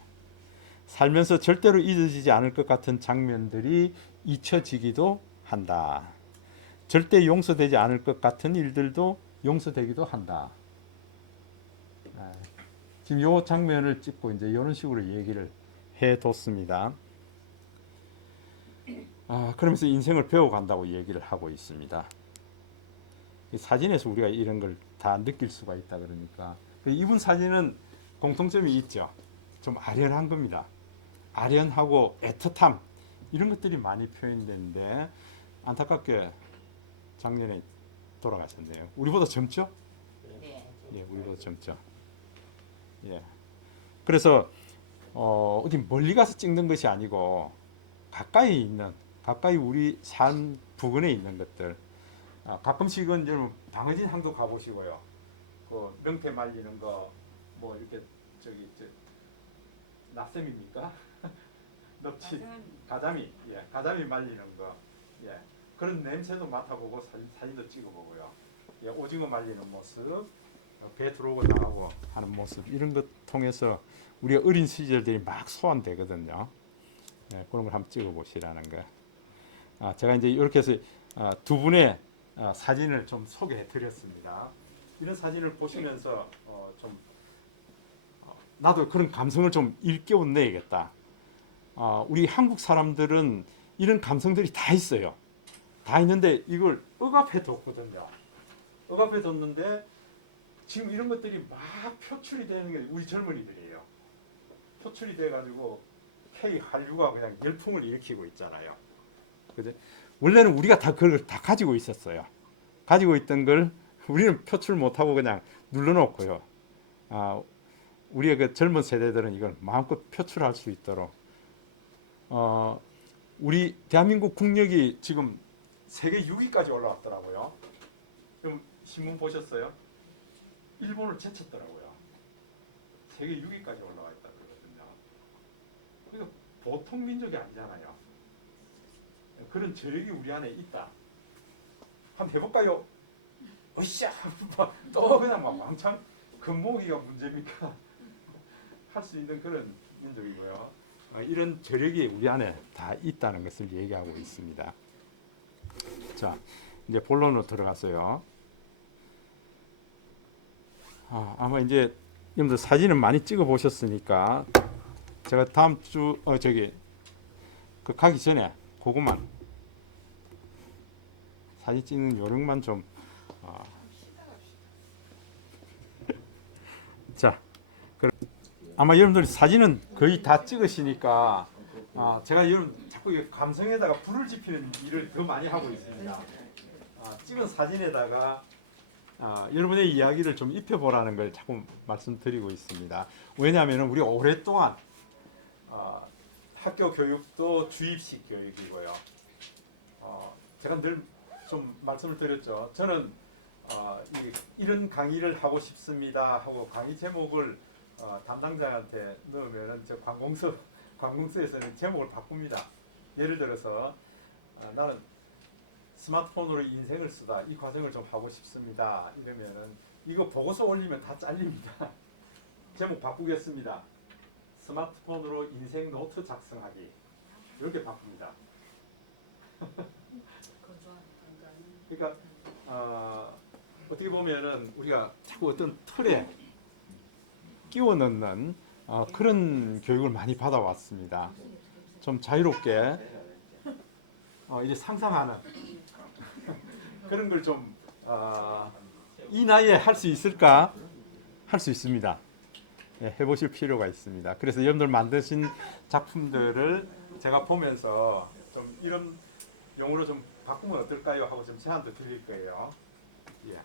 살면서 절대로 잊어지지 않을 것 같은 장면들이 잊혀지기도 한다. 절대 용서되지 않을 것 같은 일들도 용서되기도 한다. 지금 이 장면을 찍고 이제 이런 식으로 얘기를 해뒀습니다. 그러면서 인생을 배워간다고 얘기를 하고 있습니다. 사진에서 우리가 이런 걸 다 느낄 수가 있다 그러니까 이분 사진은 공통점이 있죠. 좀 아련한 겁니다. 아련하고 애틋함 이런 것들이 많이 표현되는데 안타깝게 작년에 돌아가셨네요. 우리보다 젊죠? 네. 예, 우리보다 젊죠. 예. 그래서 어디 멀리 가서 찍는 것이 아니고 가까이 우리 삶 부근에 있는 것들. 가끔씩은 여러분 방어진 항도 가보시고요. 그 명태 말리는 거 뭐 이렇게 낙샘입니까? 넙치 가자미 가자미 말리는 거 그런 냄새도 맡아보고 사진도 찍어보고요. 오징어 말리는 모습, 배 들어오고 나가고 하는 모습 이런 것 통해서 우리가 어린 시절들이 막 소환되거든요. 그런 걸 한번 찍어보시라는 거. 제가 이제 이렇게 해서 두 분의 사진을 좀 소개해드렸습니다. 이런 사진을 보시면서 좀 나도 그런 감성을 좀 일깨워내야겠다. 우리 한국 사람들은 이런 감성들이 다 있어요. 다 있는데 이걸 억압해 뒀거든요. 억압해 뒀는데 지금 이런 것들이 막 표출이 되는 게 우리 젊은이들이에요. 표출이 돼가지고 K 한류가 그냥 열풍을 일으키고 있잖아요. 그죠? 원래는 우리가 다 그걸 다 가지고 있었어요. 가지고 있던 걸 우리는 표출 못하고 그냥 눌러놓고요. 우리의 그 젊은 세대들은 이걸 마음껏 표출할 수 있도록 우리 대한민국 국력이 지금 세계 6위까지 올라왔더라고요. 그럼 신문 보셨어요? 일본을 제쳤더라고요. 세계 6위까지 올라와 있다 그러거든요. 그러니까 보통 민족이 아니잖아요. 그런 저력이 우리 안에 있다. 한번 해볼까요? 으쌰! 또 그냥 막 왕창 금모기가 문제입니까? 할 수 있는 그런 민족이고요. 이런 저력이 우리 안에 다 있다는 것을 얘기하고 있습니다. 자, 이제 본론으로 들어갔어요. 아마 이제 여러분들 사진은 많이 찍어 보셨으니까 제가 다음 주 그 가기 전에 그것만 사진 찍는 요령만 좀 자, 그럼 아마 여러분들 사진은 거의 다 찍으시니까 제가 여러분 자꾸 감성에다가 불을 지피는 일을 더 많이 하고 있습니다. 찍은 사진에다가 여러분의 이야기를 좀 입혀보라는 걸 자꾸 말씀드리고 있습니다. 왜냐하면 우리 오랫동안 학교 교육도 주입식 교육이고요. 제가 늘 좀 말씀을 드렸죠. 저는 이런 강의를 하고 싶습니다 하고 강의 제목을 담당자한테 넣으면은 저 관공서에서는 제목을 바꿉니다. 예를 들어서 나는 스마트폰으로 인생을 쓰다 이 과정을 좀 하고 싶습니다. 이러면은 이거 보고서 올리면 다 잘립니다. 제목 바꾸겠습니다. 스마트폰으로 인생 노트 작성하기 이렇게 바꿉니다. 그러니까 어떻게 보면은 우리가 자꾸 어떤 틀에 끼워 넣는 그런 교육을 많이 받아왔습니다. 좀 자유롭게 이제 상상하는 그런 걸 좀 이 나이에 할 수 있을까? 할 수 있습니다. 예, 해보실 필요가 있습니다. 그래서 여러분들 만드신 작품들을 제가 보면서 좀 이런 용어로 좀 바꾸면 어떨까요? 하고 좀 제안도 드릴 거예요. 예.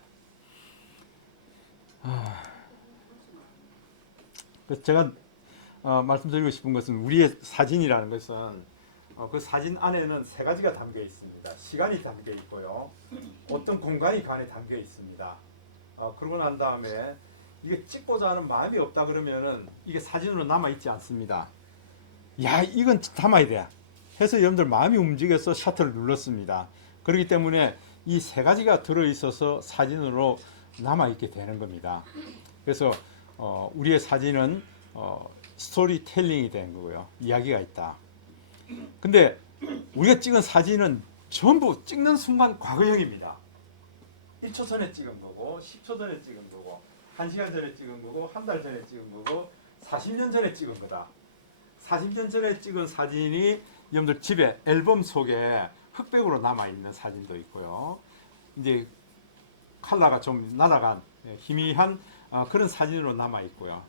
그래서 제가 말씀드리고 싶은 것은 우리의 사진이라는 것은 그 사진 안에는 세 가지가 담겨 있습니다. 시간이 담겨 있고요. 어떤 공간이 그 안에 담겨 있습니다. 그러고 난 다음에 이게 찍고자 하는 마음이 없다 그러면은 이게 사진으로 남아 있지 않습니다. 야, 이건 담아야 돼. 해서 여러분들 마음이 움직여서 셔터를 눌렀습니다. 그렇기 때문에 이 세 가지가 들어 있어서 사진으로 남아 있게 되는 겁니다. 그래서 우리의 사진은 스토리텔링이 된 거고요. 이야기가 있다. 근데 우리가 찍은 사진은 전부 찍는 순간 과거형입니다. 1초 전에 찍은 거고 10초 전에 찍은 거고 1시간 전에 찍은 거고 한 달 전에 찍은 거고 40년 전에 찍은 거다. 40년 전에 찍은 사진이 여러분들 집에 앨범 속에 흑백으로 남아있는 사진도 있고요. 이제 컬러가 좀 날아간 희미한 그런 사진으로 남아있고요.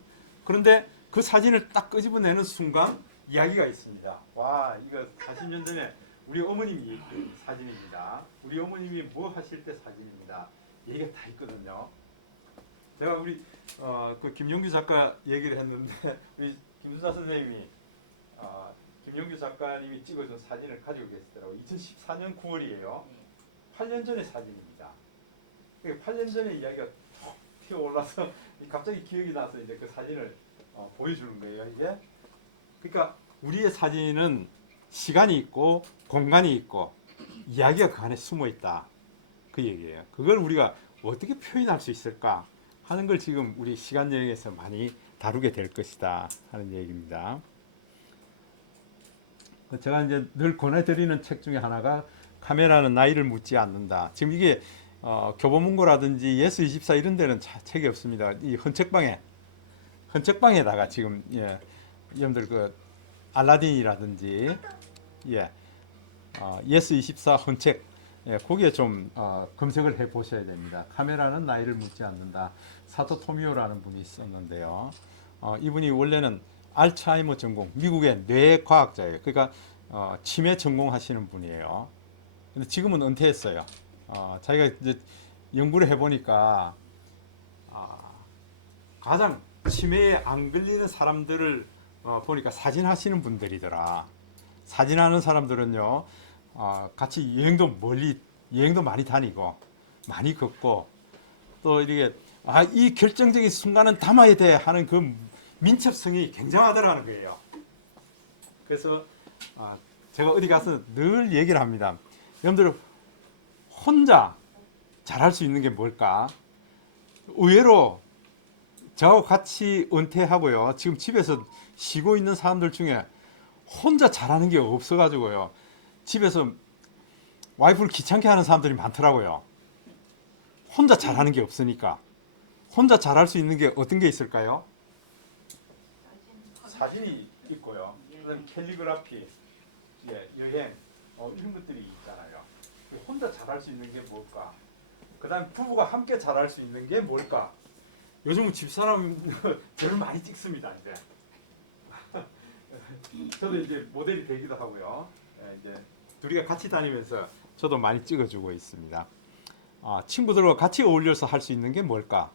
그런데 그 사진을 딱 끄집어내는 순간 이야기가 있습니다. 와, 이거 40년 전에 우리 어머님이 사진입니다. 우리 어머님이 뭐 하실 때 사진입니다. 얘기가 다 있거든요. 제가 우리 그 김용규 작가 얘기를 했는데 우리 김수자 선생님이 김용규 작가님이 찍어준 사진을 가지고 계시더라고요. 2014년 9월이에요. 8년 전의 사진입니다. 8년 전의 이야기가 툭 튀어올라서 갑자기 기억이 나서 이제 그 사진을 보여주는 거예요. 이제 그러니까 우리의 사진은 시간이 있고 공간이 있고 이야기가 그 안에 숨어 있다. 그 얘기예요. 그걸 우리가 어떻게 표현할 수 있을까 하는 걸 지금 우리 시간 여행에서 많이 다루게 될 것이다 하는 얘기입니다. 제가 이제 늘 권해드리는 책 중에 하나가 카메라는 나이를 묻지 않는다. 지금 이게 교보문고라든지 예스24 이런 데는 책이 없습니다. 이 헌책방에다가 지금 여러분들 그 알라딘이라든지 예스24 헌책 거기에 좀 검색을 해 보셔야 됩니다. 카메라는 나이를 묻지 않는다. 사토 토미오라는 분이 썼는데요. 이분이 원래는 알츠하이머 전공, 미국의 뇌과학자예요. 그러니까 치매 전공하시는 분이에요. 근데 지금은 은퇴했어요. 자기가 이제 연구를 해보니까 가장 치매에 안 걸리는 사람들을 보니까 사진 하시는 분들이더라. 사진하는 사람들은요, 같이 여행도 많이 다니고, 많이 걷고, 또 이렇게, 이 결정적인 순간은 담아야 돼 하는 그 민첩성이 굉장하더라는 거예요. 그래서, 제가 어디 가서 늘 얘기를 합니다. 여러분들, 혼자 잘할 수 있는 게 뭘까? 의외로, 저하고 같이 은퇴하고요, 지금 집에서 쉬고 있는 사람들 중에 혼자 잘하는 게 없어가지고요, 집에서 와이프를 귀찮게 하는 사람들이 많더라고요. 혼자 잘하는 게 없으니까. 혼자 잘할 수 있는 게 어떤 게 있을까요? 사진이 있고요. 그다음에 캘리그라피, 여행, 이런 것들이 있잖아요. 혼자 잘할 수 있는 게 뭘까? 그다음에 부부가 함께 잘할 수 있는 게 뭘까? 요즘은 집사람 저를 많이 찍습니다. 이제 저도 이제 모델이 되기도 하고요. 이제 둘이가 같이 다니면서 저도 많이 찍어주고 있습니다. 친구들과 같이 어울려서 할 수 있는 게 뭘까?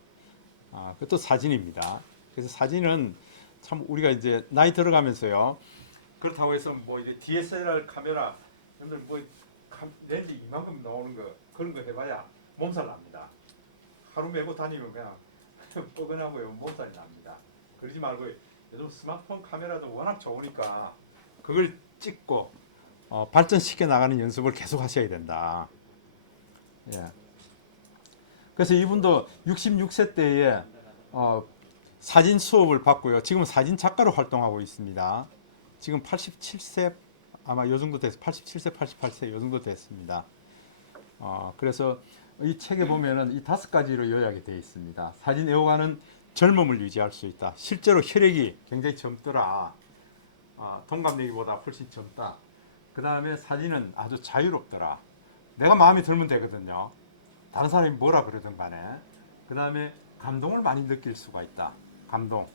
그것도 사진입니다. 그래서 사진은 참 우리가 이제 나이 들어가면서요. 그렇다고 해서 뭐 이제 DSLR 카메라, 여러분들 뭐 렌즈 이만큼 나오는 거 그런 거 해봐야 몸살 납니다. 하루 메고 다니면 그냥 뻐근하고요, 몸살이 납니다. 그러지 말고 요즘 스마트폰 카메라도 워낙 좋으니까 그걸 찍고 발전시켜 나가는 연습을 계속 하셔야 된다. 예. 그래서 이분도 66세 때에 사진 수업을 받고요. 지금 사진 작가로 활동하고 있습니다. 지금 87세 아마 요 정도 됐어요. 87세, 88세 요 정도 됐습니다. 그래서 이 책에 보면은 이 5가지로 요약이 되어 있습니다. 사진 애호가는 젊음을 유지할 수 있다. 실제로 혈액이 굉장히 젊더라. 동갑내기보다 훨씬 젊다. 그 다음에 사진은 아주 자유롭더라. 내가 마음에 들면 되거든요. 다른 사람이 뭐라 그러든 간에. 그 다음에 감동을 많이 느낄 수가 있다. 감동.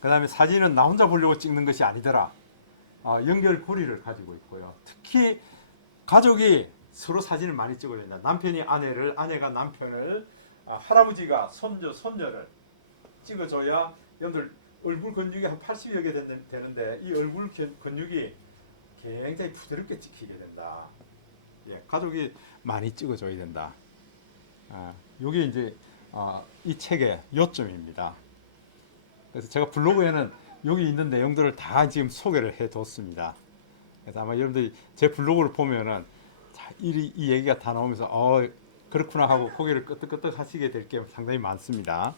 그 다음에 사진은 나 혼자 보려고 찍는 것이 아니더라. 연결고리를 가지고 있고요. 특히 가족이 서로 사진을 많이 찍어야 된다. 남편이 아내를, 아내가 남편을, 할아버지가 손주, 손녀를 찍어줘야 여러분들 얼굴 근육이 한 80여 개 되는데 이 얼굴 근육이 굉장히 부드럽게 찍히게 된다. 예, 가족이 많이 찍어줘야 된다. 이게 이제 이 책의 요점입니다. 그래서 제가 블로그에는 여기 있는 내용들을 다 지금 소개를 해뒀습니다. 그래서 아마 여러분들이 제 블로그를 보면은 이 얘기가 다 나오면서 그렇구나 하고 고개를 끄덕끄덕 하시게 될 게 상당히 많습니다.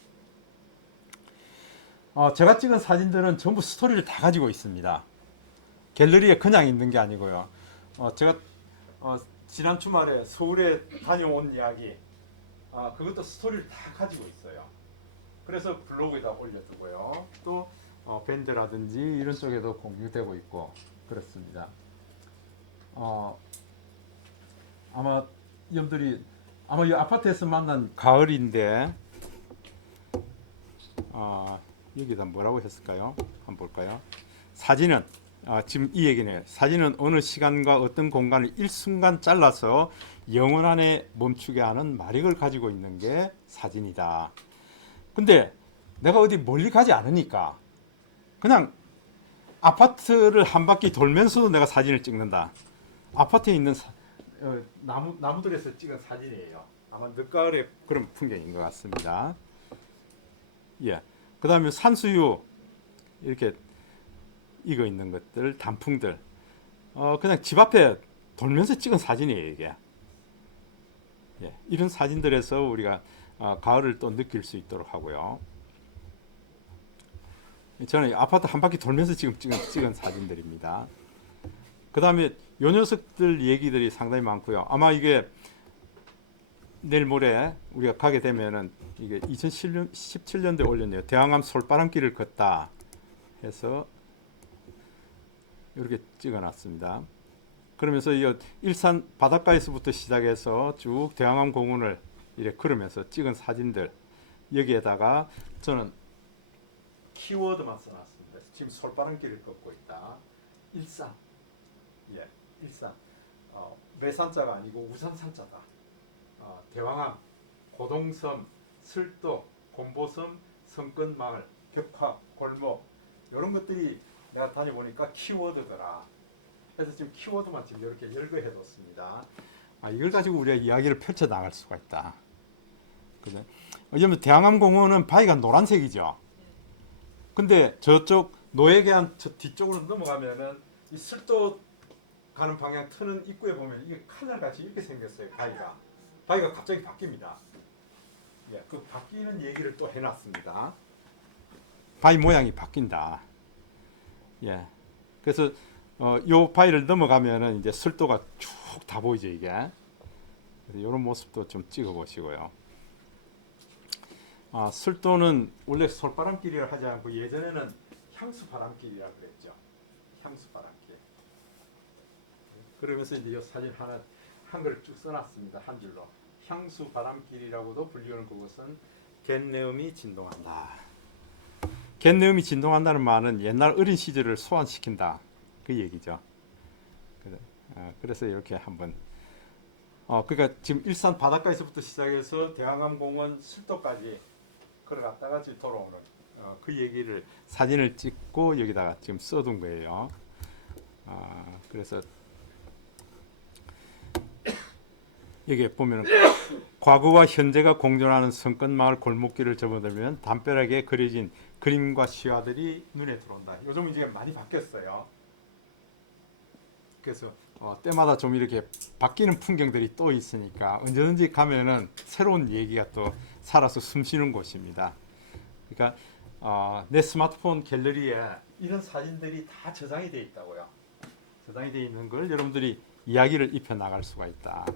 제가 찍은 사진들은 전부 스토리를 다 가지고 있습니다. 갤러리에 그냥 있는 게 아니고요. 제가 지난 주말에 서울에 다녀온 이야기, 그것도 스토리를 다 가지고 있어요. 그래서 블로그에다 올려두고요. 또 밴드라든지 이런 쪽에도 공유되고 있고 그렇습니다. 아마 여러분들이 아마 이 아파트에서 만난 가을인데 여기다 뭐라고 했을까요? 한번 볼까요? 사진은 지금 이 얘기네요. 사진은 어느 시간과 어떤 공간을 일순간 잘라서 영원 안에 멈추게 하는 마력을 가지고 있는 게 사진이다. 근데 내가 어디 멀리 가지 않으니까 그냥 아파트를 한 바퀴 돌면서도 내가 사진을 찍는다. 아파트에 있는 나무들에서 찍은 사진이에요. 아마 늦가을의 그런 풍경인 것 같습니다. 예. 그 다음에 산수유 이렇게 익어 있는 것들, 단풍들, 그냥 집 앞에 돌면서 찍은 사진이에요, 이게. 예. 이런 사진들에서 우리가 가을을 또 느낄 수 있도록 하고요. 저는 아파트 한 바퀴 돌면서 지금 찍은 사진들입니다. 그 다음에 요 녀석들 얘기들이 상당히 많고요. 아마 이게 내일 모레 우리가 가게 되면은 이게 2017년도에 올렸네요. 대왕암 솔바람길을 걷다 해서 이렇게 찍어놨습니다. 그러면서 이 일산 바닷가에서부터 시작해서 쭉 대왕암 공원을 이렇게 걸으면서 찍은 사진들 여기에다가 저는 키워드만 써놨습니다. 지금 솔바람길을 걷고 있다. 일산. 예, 일산. 매산자가 아니고 우산산자다. 대왕암, 고동섬, 슬도, 곰보섬, 성끝마을, 벽화, 골목 이런 것들이 내가 다녀보니까 키워드더라. 그래서 지금 키워드만 지금 이렇게 열거해뒀습니다. 이걸 가지고 우리가 이야기를 펼쳐 나갈 수가 있다. 그죠? 왜냐면 대한항공은 바위가 노란색이죠. 근데 저쪽 노예계한 저 뒤쪽으로 넘어가면은 이 술도 가는 방향 트는 입구에 보면 이게 칼날같이 이렇게 생겼어요. 바위가 갑자기 바뀝니다. 예, 그 바뀌는 얘기를 또 해놨습니다. 바위 모양이 바뀐다. 예, 그래서 요 바위를 넘어가면은 이제 술도가 쭉 다 보이죠 이게. 이런 모습도 좀 찍어 보시고요. 술도는 원래 솔바람길이라 하지 않고 예전에는 향수바람길이라 그랬죠. 향수바람길. 그러면서 이제 이 사진 하나 한글을 쭉 써놨습니다. 한 줄로. 향수바람길이라고도 불리는 그것은 갯내음이 진동한다. 갯내음이 진동한다는 말은 옛날 어린 시절을 소환시킨다. 그 얘기죠. 그래서 이렇게 한번 그러니까 지금 일산 바닷가에서부터 시작해서 대한항공원 술도까지 걸어갔다가 지금 돌아오는 그 얘기를 사진을 찍고 여기다가 지금 써둔 거예요. 그래서 여기에 보면 과거와 현재가 공존하는 성끝마을 골목길을 접어들면 담벼락에 그려진 그림과 시화들이 눈에 들어온다. 요즘 이제 많이 바뀌었어요. 그래서 때마다 좀 이렇게 바뀌는 풍경들이 또 있으니까 언제든지 가면은 새로운 얘기가 또 살아서 숨쉬는 곳입니다. 그러니까 내 스마트폰 갤러리에 이런 사진들이 다 저장이 되어 있다고요. 저장이 되어 있는 걸 여러분들이 이야기를 입혀 나갈 수가 있다.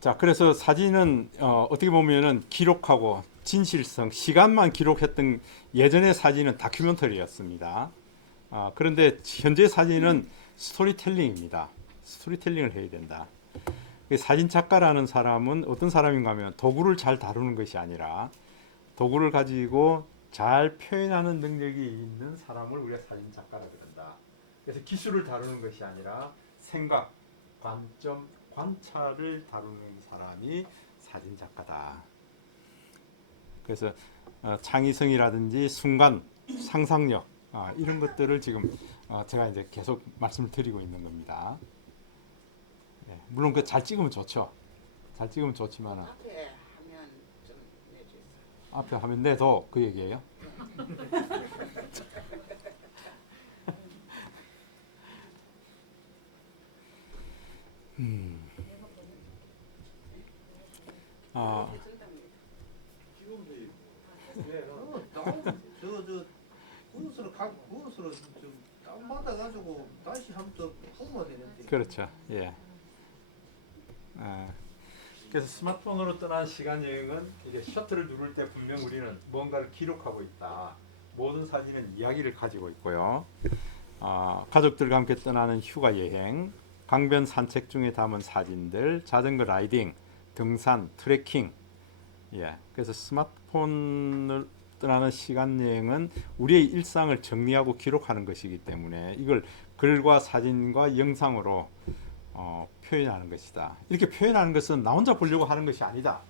자, 그래서 사진은 어떻게 보면은 기록하고 진실성, 시간만 기록했던 예전의 사진은 다큐멘터리였습니다. 그런데 현재 사진은 스토리텔링입니다. 스토리텔링을 해야 된다. 사진 작가라는 사람은 어떤 사람인가 하면 도구를 잘 다루는 것이 아니라 도구를 가지고 잘 표현하는 능력이 있는 사람을 우리가 사진 작가라 그런다. 그래서 기술을 다루는 것이 아니라 생각, 관점, 관찰을 다루는 사람이 사진 작가다. 그래서 창의성이라든지 순간 상상력 이런 것들을 지금 제가 이제 계속 말씀을 드리고 있는 겁니다. 네, 물론 그 잘 찍으면 좋죠. 잘 찍으면 좋지만 앞에 하면 좀 내주세요. 앞에 하면 내도 그 얘기예요. 그것으로 좀 다운받아가지고 다시 한번 더 보면 되는데. 그렇죠. 예. 그래서 스마트폰으로 떠난 시간 여행은 이게 셔터를 누를 때 분명 우리는 뭔가를 기록하고 있다. 모든 사진은 이야기를 가지고 있고요. 가족들과 함께 떠나는 휴가 여행, 강변 산책 중에 담은 사진들, 자전거 라이딩, 등산, 트레킹. 예. 그래서 스마트폰을 떠나는 시간 여행은 우리의 일상을 정리하고 기록하는 것이기 때문에 이걸 글과 사진과 영상으로 표현하는 것이다. 이렇게 표현하는 것은 나 혼자 보려고 하는 것이 아니다.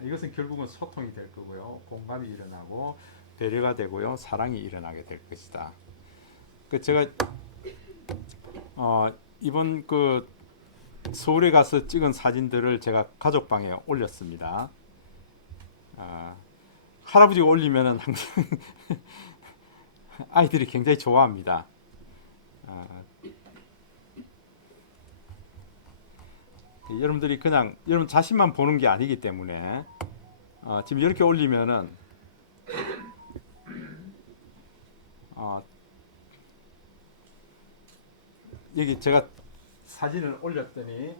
이것은 결국은 소통이 될 거고요. 공감이 일어나고 배려가 되고요. 사랑이 일어나게 될 것이다. 제가 이번 그 서울에 가서 찍은 사진들을 제가 가족방에 올렸습니다. 할아버지가 올리면은 항상 아이들이 굉장히 좋아합니다. 여러분들이 그냥 여러분 자신만 보는 게 아니기 때문에 지금 이렇게 올리면은 여기 제가 사진을 올렸더니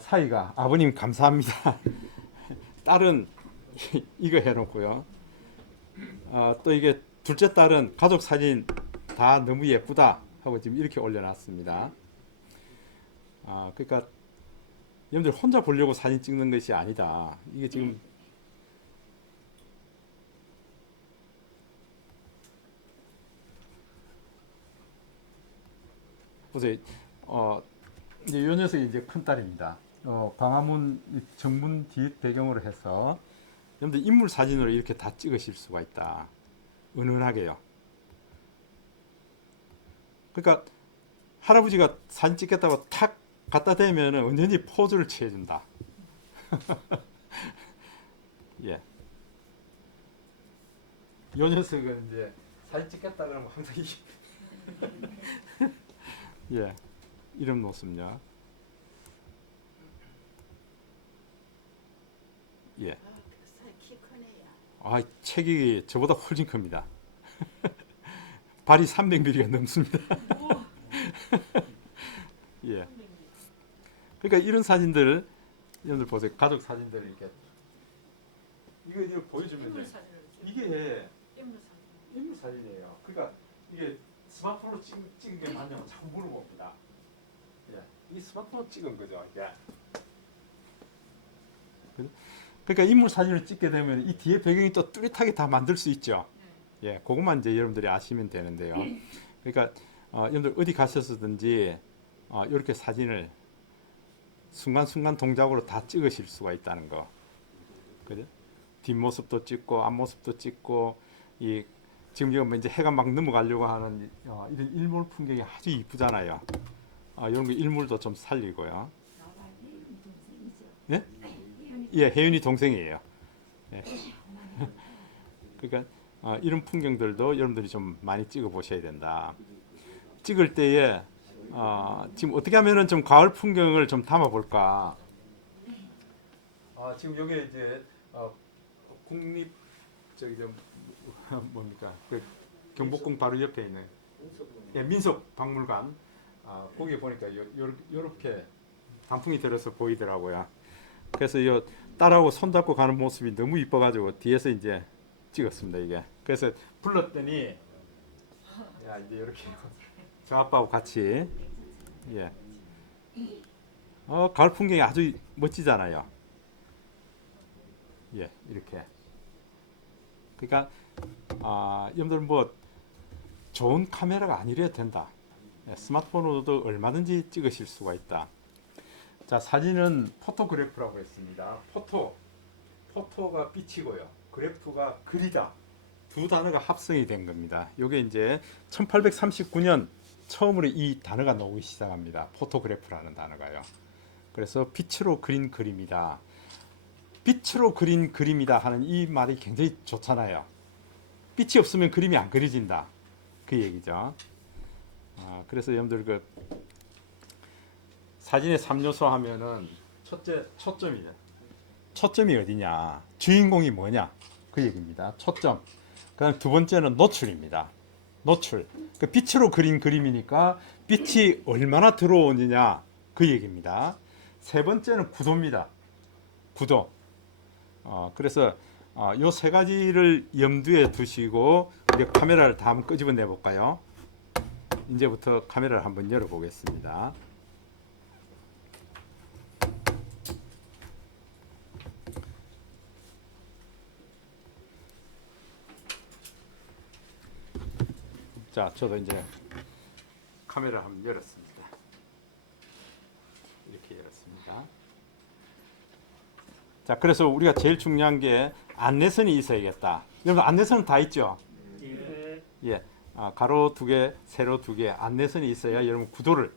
사이가 아버님 감사합니다. 딸은 이거 해놓고요. 또 이게 둘째 딸은 가족 사진 다 너무 예쁘다 하고 지금 이렇게 올려놨습니다. 그러니까 여러분들 혼자 보려고 사진 찍는 것이 아니다. 이게 지금 보세요. 이제 이 녀석이 이제 큰 딸입니다. 광화문 정문 뒤 배경으로 해서 여러분들 인물 사진으로 이렇게 다 찍으실 수가 있다. 은은하게요. 그러니까 할아버지가 사진 찍겠다고 탁 갖다 대면 언제든지 포즈를 취해준다. 예. 요 녀석은 이제 사진 찍겠다 그러면 항상 예, 이런 모습요. 예. 키 크네요. 아, 책이 저보다 훨씬 큽니다. 발이 300mm가 넘습니다. 예. 그러니까 이런 사진들, 여러분들 보세요. 가족 사진들을 이렇게 이거 보여주면 인물 이제 사진을 이게 인물 사진. 인물 사진이에요. 그러니까 이게 스마트폰으로 찍은 게 맞냐고 자꾸 물어봅니다. 예. 이 스마트폰으로 찍은 거죠. 예. 그러니까 인물 사진을 찍게 되면 이 뒤에 배경이 또 뚜렷하게 다 만들 수 있죠. 예, 그것만 이제 여러분들이 아시면 되는데요. 그러니까 여러분들 어디 가셨든지 이렇게 사진을 순간순간 동작으로 다 찍으실 수가 있다는 거. 그죠? 뒷모습도 찍고 앞모습도 찍고 이 지금 이제 해가 막 넘어가려고 하는 이런 일몰 풍경이 아주 이쁘잖아요. 이런 거 일몰도 좀 살리고요. 예? 예, 혜윤이 동생이에요. 예. 그러니까 이런 풍경들도 여러분들이 좀 많이 찍어 보셔야 된다. 찍을 때에 지금 어떻게 하면은 좀 가을 풍경을 좀 담아 볼까? 지금 여기 이제 국립 저기 좀 뭡니까? 그 경복궁 바로 옆에 있는 예, 민속박물관. 거기 보니까 요렇게 단풍이 들어서 보이더라고요. 그래서 이 딸하고 손잡고 가는 모습이 너무 이뻐가지고 뒤에서 이제 찍었습니다 이게. 그래서 불렀더니 야 이제 이렇게 저 아빠하고 같이 예. 가을 풍경이 아주 멋지잖아요. 예, 이렇게. 그러니까 여러분들 뭐 좋은 카메라가 아니래야 된다. 예, 스마트폰으로도 얼마든지 찍으실 수가 있다. 자, 사진은 포토그래프라고 했습니다. 포토가 빛이고요. 그래프가 글이다. 두 단어가 합성이 된 겁니다. 이게 이제 1839년 처음으로 이 단어가 나오기 시작합니다. 포토그래프라는 단어가요. 그래서 빛으로 그린 그림이다. 빛으로 그린 그림이다 하는 이 말이 굉장히 좋잖아요. 빛이 없으면 그림이 안 그려진다. 그 얘기죠. 그래서 여러분들 그 사진의 3요소 하면은 첫째 초점이죠. 초점이 어디냐? 주인공이 뭐냐? 그 얘기입니다. 초점. 그다음 두 번째는 노출입니다. 노출. 그 빛으로 그린 그림이니까 빛이 얼마나 들어오느냐 그 얘기입니다. 세 번째는 구도입니다. 구도. 그래서 요 세 가지를 염두에 두시고 우리 카메라를 다 한번 끄집어내 볼까요? 이제부터 카메라를 한번 열어 보겠습니다. 자, 저도 이제 카메라 한번 열었습니다. 이렇게 열었습니다. 자, 그래서 우리가 제일 중요한 게 안내선이 있어야겠다. 여러분 안내선은 다 있죠? 예. 가로 2개, 세로 2개 안내선이 있어야 여러분 구도를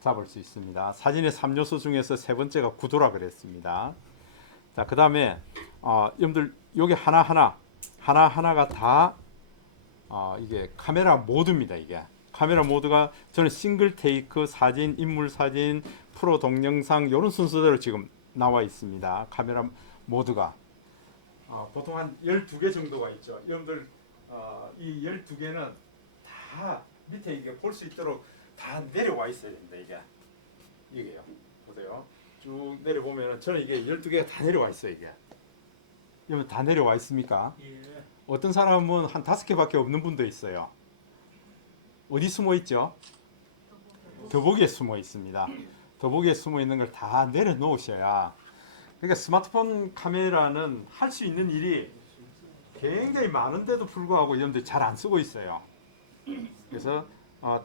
잡을 수 있습니다. 사진의 3요소 중에서 세 번째가 구도라 그랬습니다. 자, 그 다음에 여러분들 여기 하나하나가 다 이게 카메라 모드입니다. 이게 카메라 모드가 저는 싱글 테이크 사진, 인물 사진, 프로 동영상 이런 순서대로 지금 나와 있습니다. 카메라 모드가 보통 한 12개 정도가 있죠. 여러분들 이 12개는 다 밑에 이게 볼 수 있도록 다 내려와 있어야 됩니다. 이게요. 보세요. 쭉 내려보면 저는 이게 12개가 다 내려와 있어요. 이게 여러분 다 내려와 있습니까? 예. 어떤 사람은 한 5개밖에 없는 분도 있어요. 어디 숨어 있죠? 더보기에 숨어 있습니다. 더보기에 숨어 있는 걸 다 내려놓으셔야. 그러니까 스마트폰 카메라는 할 수 있는 일이 굉장히 많은데도 불구하고 여러분들 잘 안 쓰고 있어요. 그래서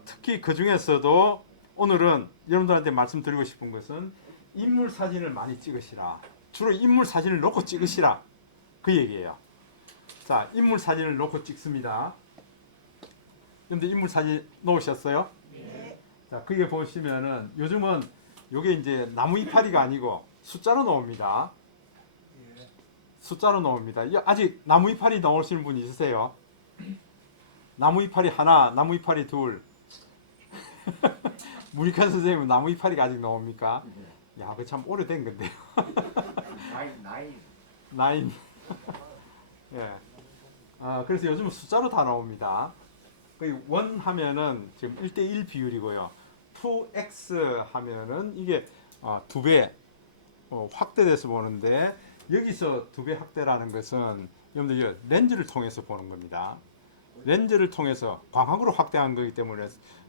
특히 그 중에서도 오늘은 여러분들한테 말씀드리고 싶은 것은 인물 사진을 많이 찍으시라. 주로 인물 사진을 놓고 찍으시라. 그 얘기예요. 자, 인물 사진을 놓고 찍습니다. 근데 인물 사진 놓으셨어요? 네. 자, 그게 보시면은 요즘은 요게 이제 나무 이파리가 아니고 숫자로 나옵니다. 숫자로 나옵니다. 아직 나무 이파리 나오시는 분 있으세요? 나무 이파리 하나, 나무 이파리 둘. 무리칸 선생님은 나무 이파리가 아직 나옵니까? 야, 그 참 오래된 건데요. 나인. 예. 그래서 요즘은 숫자로 다 나옵니다. 원 하면은 지금 1대1 비율이고요. 2x 하면은 이게 2배 확대돼서 보는데, 여기서 2배 확대라는 것은 여러분들 렌즈를 통해서 보는 겁니다. 렌즈를 통해서 광학으로 확대한 거기 때문에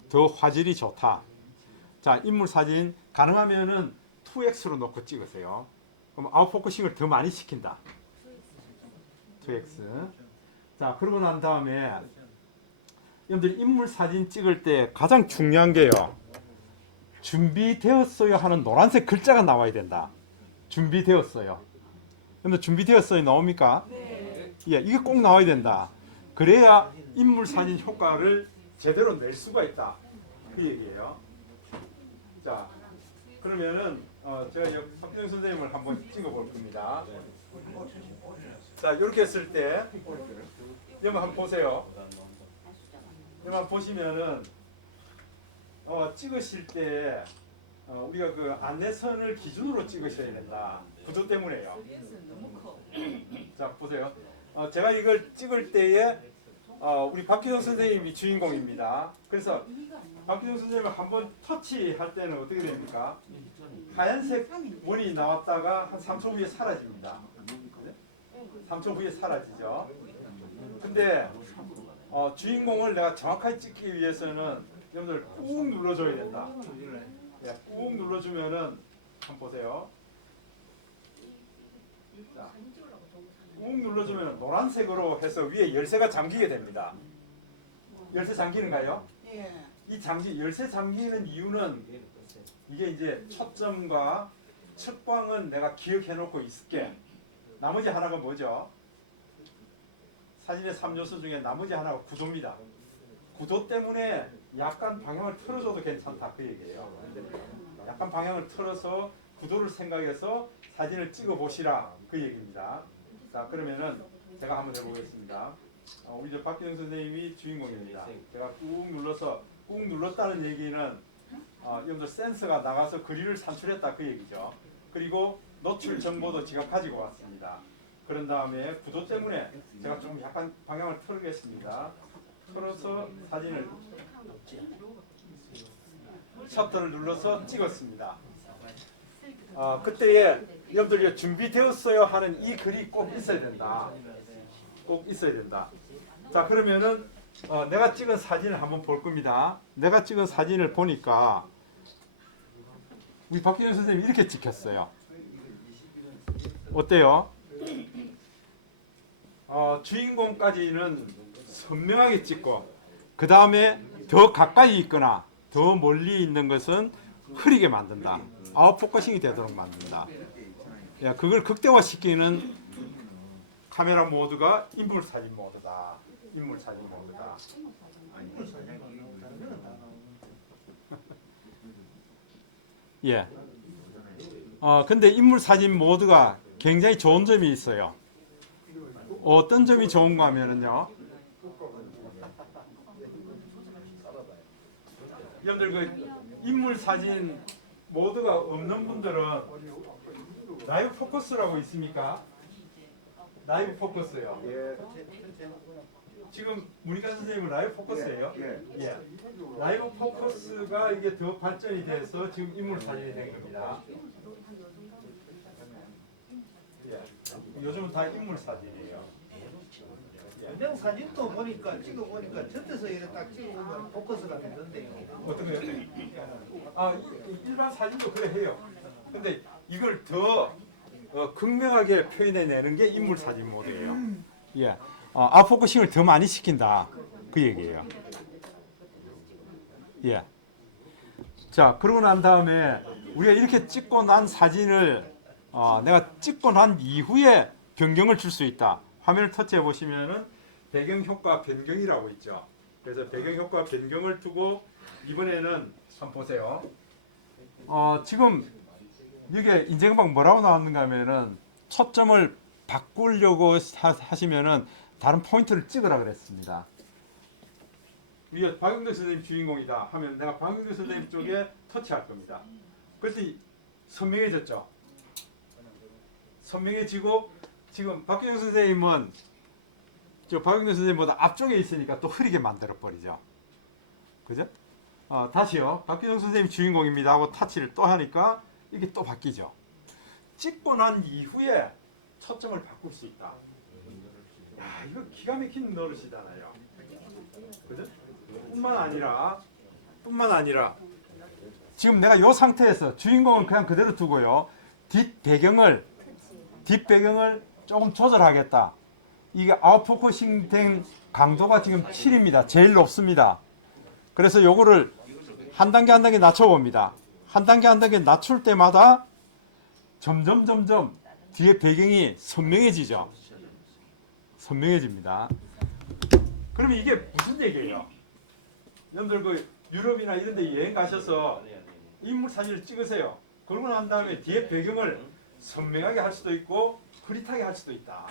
더 화질이 좋다. 자, 인물 사진 가능하면은 2x로 놓고 찍으세요. 그럼 아웃포커싱을 더 많이 시킨다. 2x. 자, 그러고 난 다음에 여러분들 인물 사진 찍을 때 가장 중요한 게요, 준비되었어요 하는 노란색 글자가 나와야 된다. 준비되었어요. 근데 준비되었어요 나옵니까? 네. 예, 이게 꼭 나와야 된다. 그래야 인물 사진 효과를 제대로 낼 수가 있다. 그 얘기예요. 자, 그러면은 제가 이제 박준영 선생님을 한번 찍어볼 겁니다. 자, 이렇게 했을 때 여러분 한번 보세요. 여러분 한번 보시면은 찍으실 때 우리가 그 안내선을 기준으로 찍으셔야 된다. 구도 때문에요. 자, 보세요. 제가 이걸 찍을 때에 우리 박기정 선생님이 주인공입니다. 그래서 박기정 선생님을 한번 터치할 때는 어떻게 됩니까? 하얀색 원이 나왔다가 한 3초 후에 사라집니다. 3초 후에 사라지죠. 근데 주인공을 내가 정확하게 찍기 위해서는 여러분들 꾹 눌러줘야 된다. 네, 꾹 눌러주면은 한번 보세요. 자, 꾹 눌러주면 노란색으로 해서 위에 열쇠가 잠기게 됩니다. 열쇠 잠기는가요? 예. 이 열쇠 잠기는 이유는 이게 이제 초점과 측광은 내가 기억해 놓고 있을게. 나머지 하나가 뭐죠? 사진의 3요소 중에 나머지 하나가 구도입니다. 구도 때문에 약간 방향을 틀어줘도 괜찮다, 그 얘기예요. 약간 방향을 틀어서 구도를 생각해서 사진을 찍어 보시라, 그 얘기입니다. 자, 그러면은 제가 한번 해보겠습니다. 우리 저 박기정 선생님이 주인공입니다. 제가 꾹 눌렀다는 얘기는 여러분들 센서가 나가서 그릴을 산출했다, 그 얘기죠. 그리고 노출 정보도 제가 가지고 왔습니다. 그런 다음에 구도 때문에 제가 좀 약간 방향을 틀겠습니다. 틀어서 사진을 셔터를 눌러서 찍었습니다. 그때에 여러분들 준비되었어요 하는 이 글이 꼭 있어야 된다. 꼭 있어야 된다. 자, 그러면은 내가 찍은 사진을 한번 볼 겁니다. 내가 찍은 사진을 보니까 우리 박기정 선생님이 이렇게 찍혔어요. 어때요? 주인공까지는 선명하게 찍고, 그 다음에 더 가까이 있거나 더 멀리 있는 것은 흐리게 만든다. 아웃포커싱이 되도록 만든다. 야, 그걸 극대화시키는 카메라 모드가 인물 사진 모드다. 인물 사진 모드다. 예. 근데 인물 사진 모드가 굉장히 좋은 점이 있어요. 어떤 점이 좋은가 하면은요, 여러분들 그 인물 사진 모드가 없는 분들은 라이브 포커스라고 있습니까? 라이브 포커스요. 지금 문희관 선생님은 라이브 포커스예요? 예. 라이브 포커스가 이게 더 발전이 돼서 지금 인물 사진이 된 겁니다. 예. 요즘은 다 인물 사진이에요. 그냥 사진도 보니까 찍어보니까 저때서 이렇게 딱 찍어보면 포커스가 되는데요. 어떤 거요? 일반 사진도 그래 해요. 근데 이걸 더 극명하게 표현해내는 게 인물 사진 모드예요. 예. 아웃포커싱을 더 많이 시킨다, 그 얘기예요. 예. 자, 그러고 난 다음에 우리가 이렇게 찍고 난 사진을 내가 찍고 난 이후에 변경을 줄 수 있다. 화면을 터치해 보시면은 배경 효과 변경이라고 있죠. 그래서 배경 효과 변경을 두고 이번에는 한번 보세요. 지금 이게 인제금방 뭐라고 나왔는가 하면은 초점을 바꾸려고 하시면은 다른 포인트를 찍으라 그랬습니다. 위에 박영대 선생님 주인공이다 하면 내가 박영대 선생님 쪽에 터치할 겁니다. 그랬더니 선명해졌죠. 선명해지고 지금 박규영 선생님은 저 박영대 선생님보다 앞쪽에 있으니까 또 흐리게 만들어 버리죠. 그죠? 다시요. 박규영 선생님 주인공입니다 하고 터치를 또 하니까 이게 또 바뀌죠. 찍고 난 이후에 초점을 바꿀 수 있다. 야, 이거 기가 막힌 노릇이잖아요. 그죠? 뿐만 아니라 지금 내가 이 상태에서 주인공은 그냥 그대로 두고요. 뒷배경을 조금 조절하겠다. 이게 아웃포커싱 된 강도가 지금 7입니다. 제일 높습니다. 그래서 요거를 한 단계 한 단계 낮춰봅니다. 한 단계 한 단계 낮출 때마다 점점 뒤에 배경이 선명해지죠. 선명해집니다. 그러면 이게 무슨 얘기예요? 여러분들 그 유럽이나 이런 데 여행 가셔서 인물 사진을 찍으세요. 그러고 난 다음에 뒤에 배경을 선명하게 할 수도 있고 흐릿하게 할 수도 있다.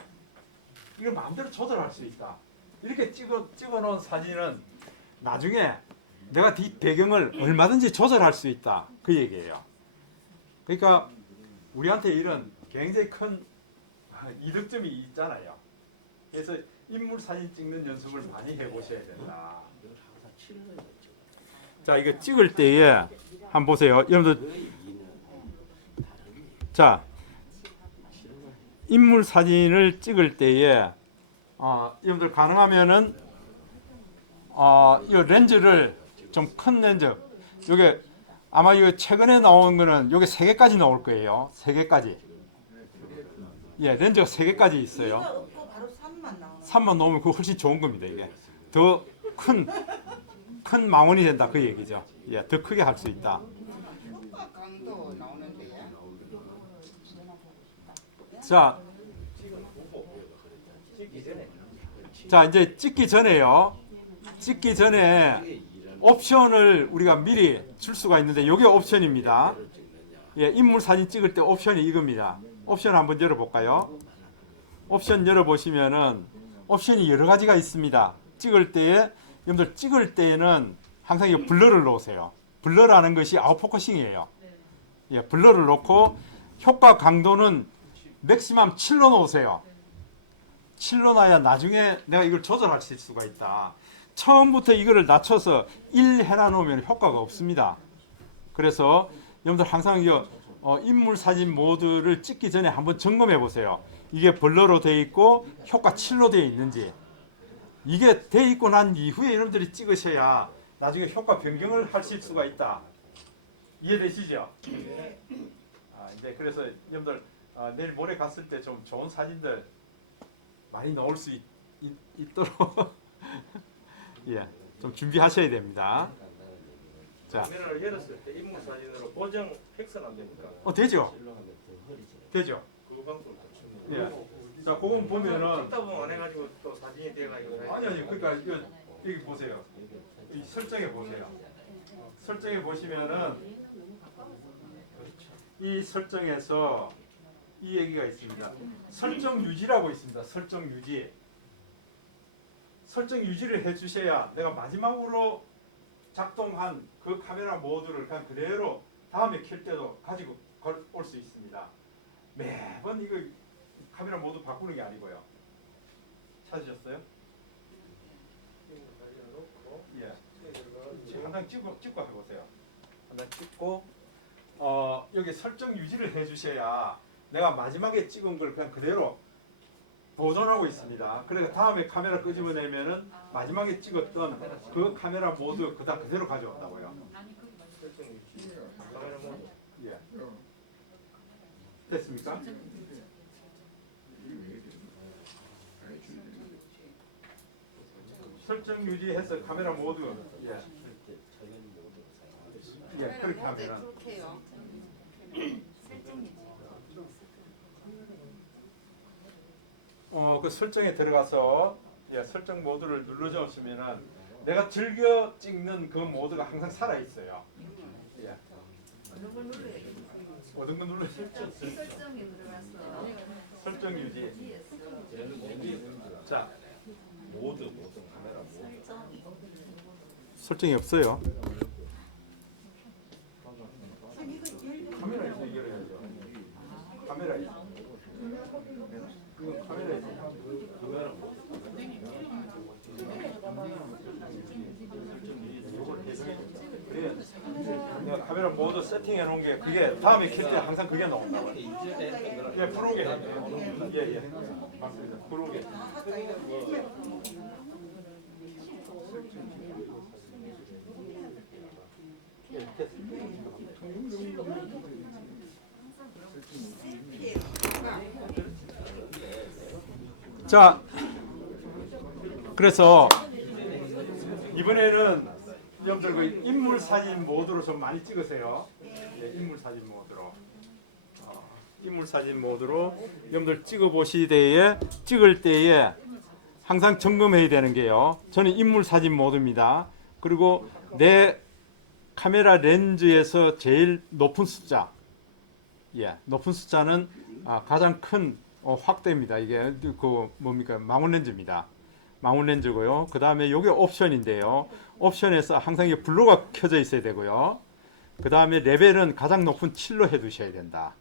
이걸 마음대로 조절할 수 있다. 이렇게 찍어 놓은 사진은 나중에 내가 뒷 배경을 얼마든지 조절할 수 있다. 그 얘기예요. 그러니까 우리한테 이런 굉장히 큰 이득점이 있잖아요. 그래서 인물 사진 찍는 연습을 많이 해보셔야 된다. 자, 이거 찍을 때에 한번 보세요. 여러분들, 자, 인물 사진을 찍을 때에 여러분들 가능하면은 이 렌즈를 좀 큰 렌즈, 요게 아마 이거 최근에 나온 거는 요게 3개까지 나올 거예요. 3개까지. 예, 렌즈가 3개까지 있어요. 없고 바로 3만 나오는 3만 넣으면 그거 훨씬 좋은 겁니다. 이게 더 큰 망원이 된다 그 얘기죠. 예, 더 크게 할 수 있다. 효과 강도 나오는데 자 이제 찍기 전에요. 찍기 전에 옵션을 우리가 미리 줄 수가 있는데 이게 옵션입니다. 예, 인물 사진 찍을 때 옵션이 이겁니다. 옵션 한번 열어볼까요? 옵션 열어보시면은 옵션이 여러 가지가 있습니다. 찍을 때에 여러분들 찍을 때에는 항상 이 블러를 놓으세요. 블러라는 것이 아웃포커싱이에요. 예, 블러를 놓고 효과 강도는 맥시멈 7로 놓으세요. 7로 놔야 나중에 내가 이걸 조절할 수가 있다. 처음부터 이거를 낮춰서 1 해놔 놓으면 효과가 없습니다. 그래서 여러분들 항상 이 인물 사진 모드를 찍기 전에 한번 점검해 보세요. 이게 블러로 되어 있고 효과 7로 되어 있는지. 이게 되어 있고 난 이후에 여러분들이 찍으셔야 나중에 효과 변경을 하실 수가 있다. 이해되시죠? 이제 그래서 여러분들 내일 모레 갔을 때 좀 좋은 사진들 많이 나올 수 있도록 예, 좀 준비하셔야 됩니다. 자, 화면을 열었을 때 인물 사진으로 보정 획선 됩니까? 되죠? 되죠? 그 방법을 예. 자, 그건 보면은 찍다 보면 안 해가지고 또 사진이 돼가지고 아니 그러니까 여기 보세요. 이 설정에 보세요. 설정에 보시면은 이 설정에서 이 얘기가 있습니다. 설정 유지라고 있습니다. 설정 유지. 설정 유지를 해주셔야 내가 마지막으로 작동한 그 카메라 모드를 그냥 그대로 다음에 켤 때도 가지고 올 수 있습니다. 매번 이거 카메라 모드 바꾸는 게 아니고요. 찾으셨어요? 예. 한장 찍고 해보세요. 한장 찍고 여기 설정 유지를 해주셔야 내가 마지막에 찍은 걸 그냥 그대로 보존하고 있습니다. 그래서 다음에 카메라 끄집어내면은 마지막에 찍었던 그 카메라 모드 그대로 가져온다고요. 카메라 모드. 예. 됐습니까? 설정 유지해서 카메라 모드 예. 예, 그렇게 하면은 그렇게요. 설정이지. 그 설정에 들어가서 설정 모드를 눌러주시면은 내가 즐겨 찍는 그 모드가 항상 살아 있어요. 예. 어느 걸 눌러야 돼? 어떤 거 눌러? 설정에 들어가서 설정 유지. 유지했어. 자, 모드 카메라 모드. 설정이 없어요. 카메라 있어 이겨야죠. 카메라 있어. 이거 카메라 있어. 이걸 해석해 줘. 그래. 내가 카메라 모드 세팅해 놓은 게 그게 다음에 킬 때 항상 그게 나온다고. 예, 프로게. 예. 맞습니다. 프로게. 자, 그래서 이번에는 여러분들 그 인물 사진 모드로 좀 많이 찍으세요. 예, 인물 사진 모드로. 인물 사진 모드로 여러분들 찍을 때에 항상 점검해야 되는 게요. 저는 인물 사진 모드입니다. 그리고 내 카메라 렌즈에서 제일 높은 숫자, 높은 숫자는 가장 큰 확대입니다. 이게 그 뭡니까? 망원 렌즈입니다. 망원 렌즈고요. 그 다음에 이게 옵션인데요. 옵션에서 항상 이게 블루가 켜져 있어야 되고요. 그 다음에 레벨은 가장 높은 7로 해두셔야 된다.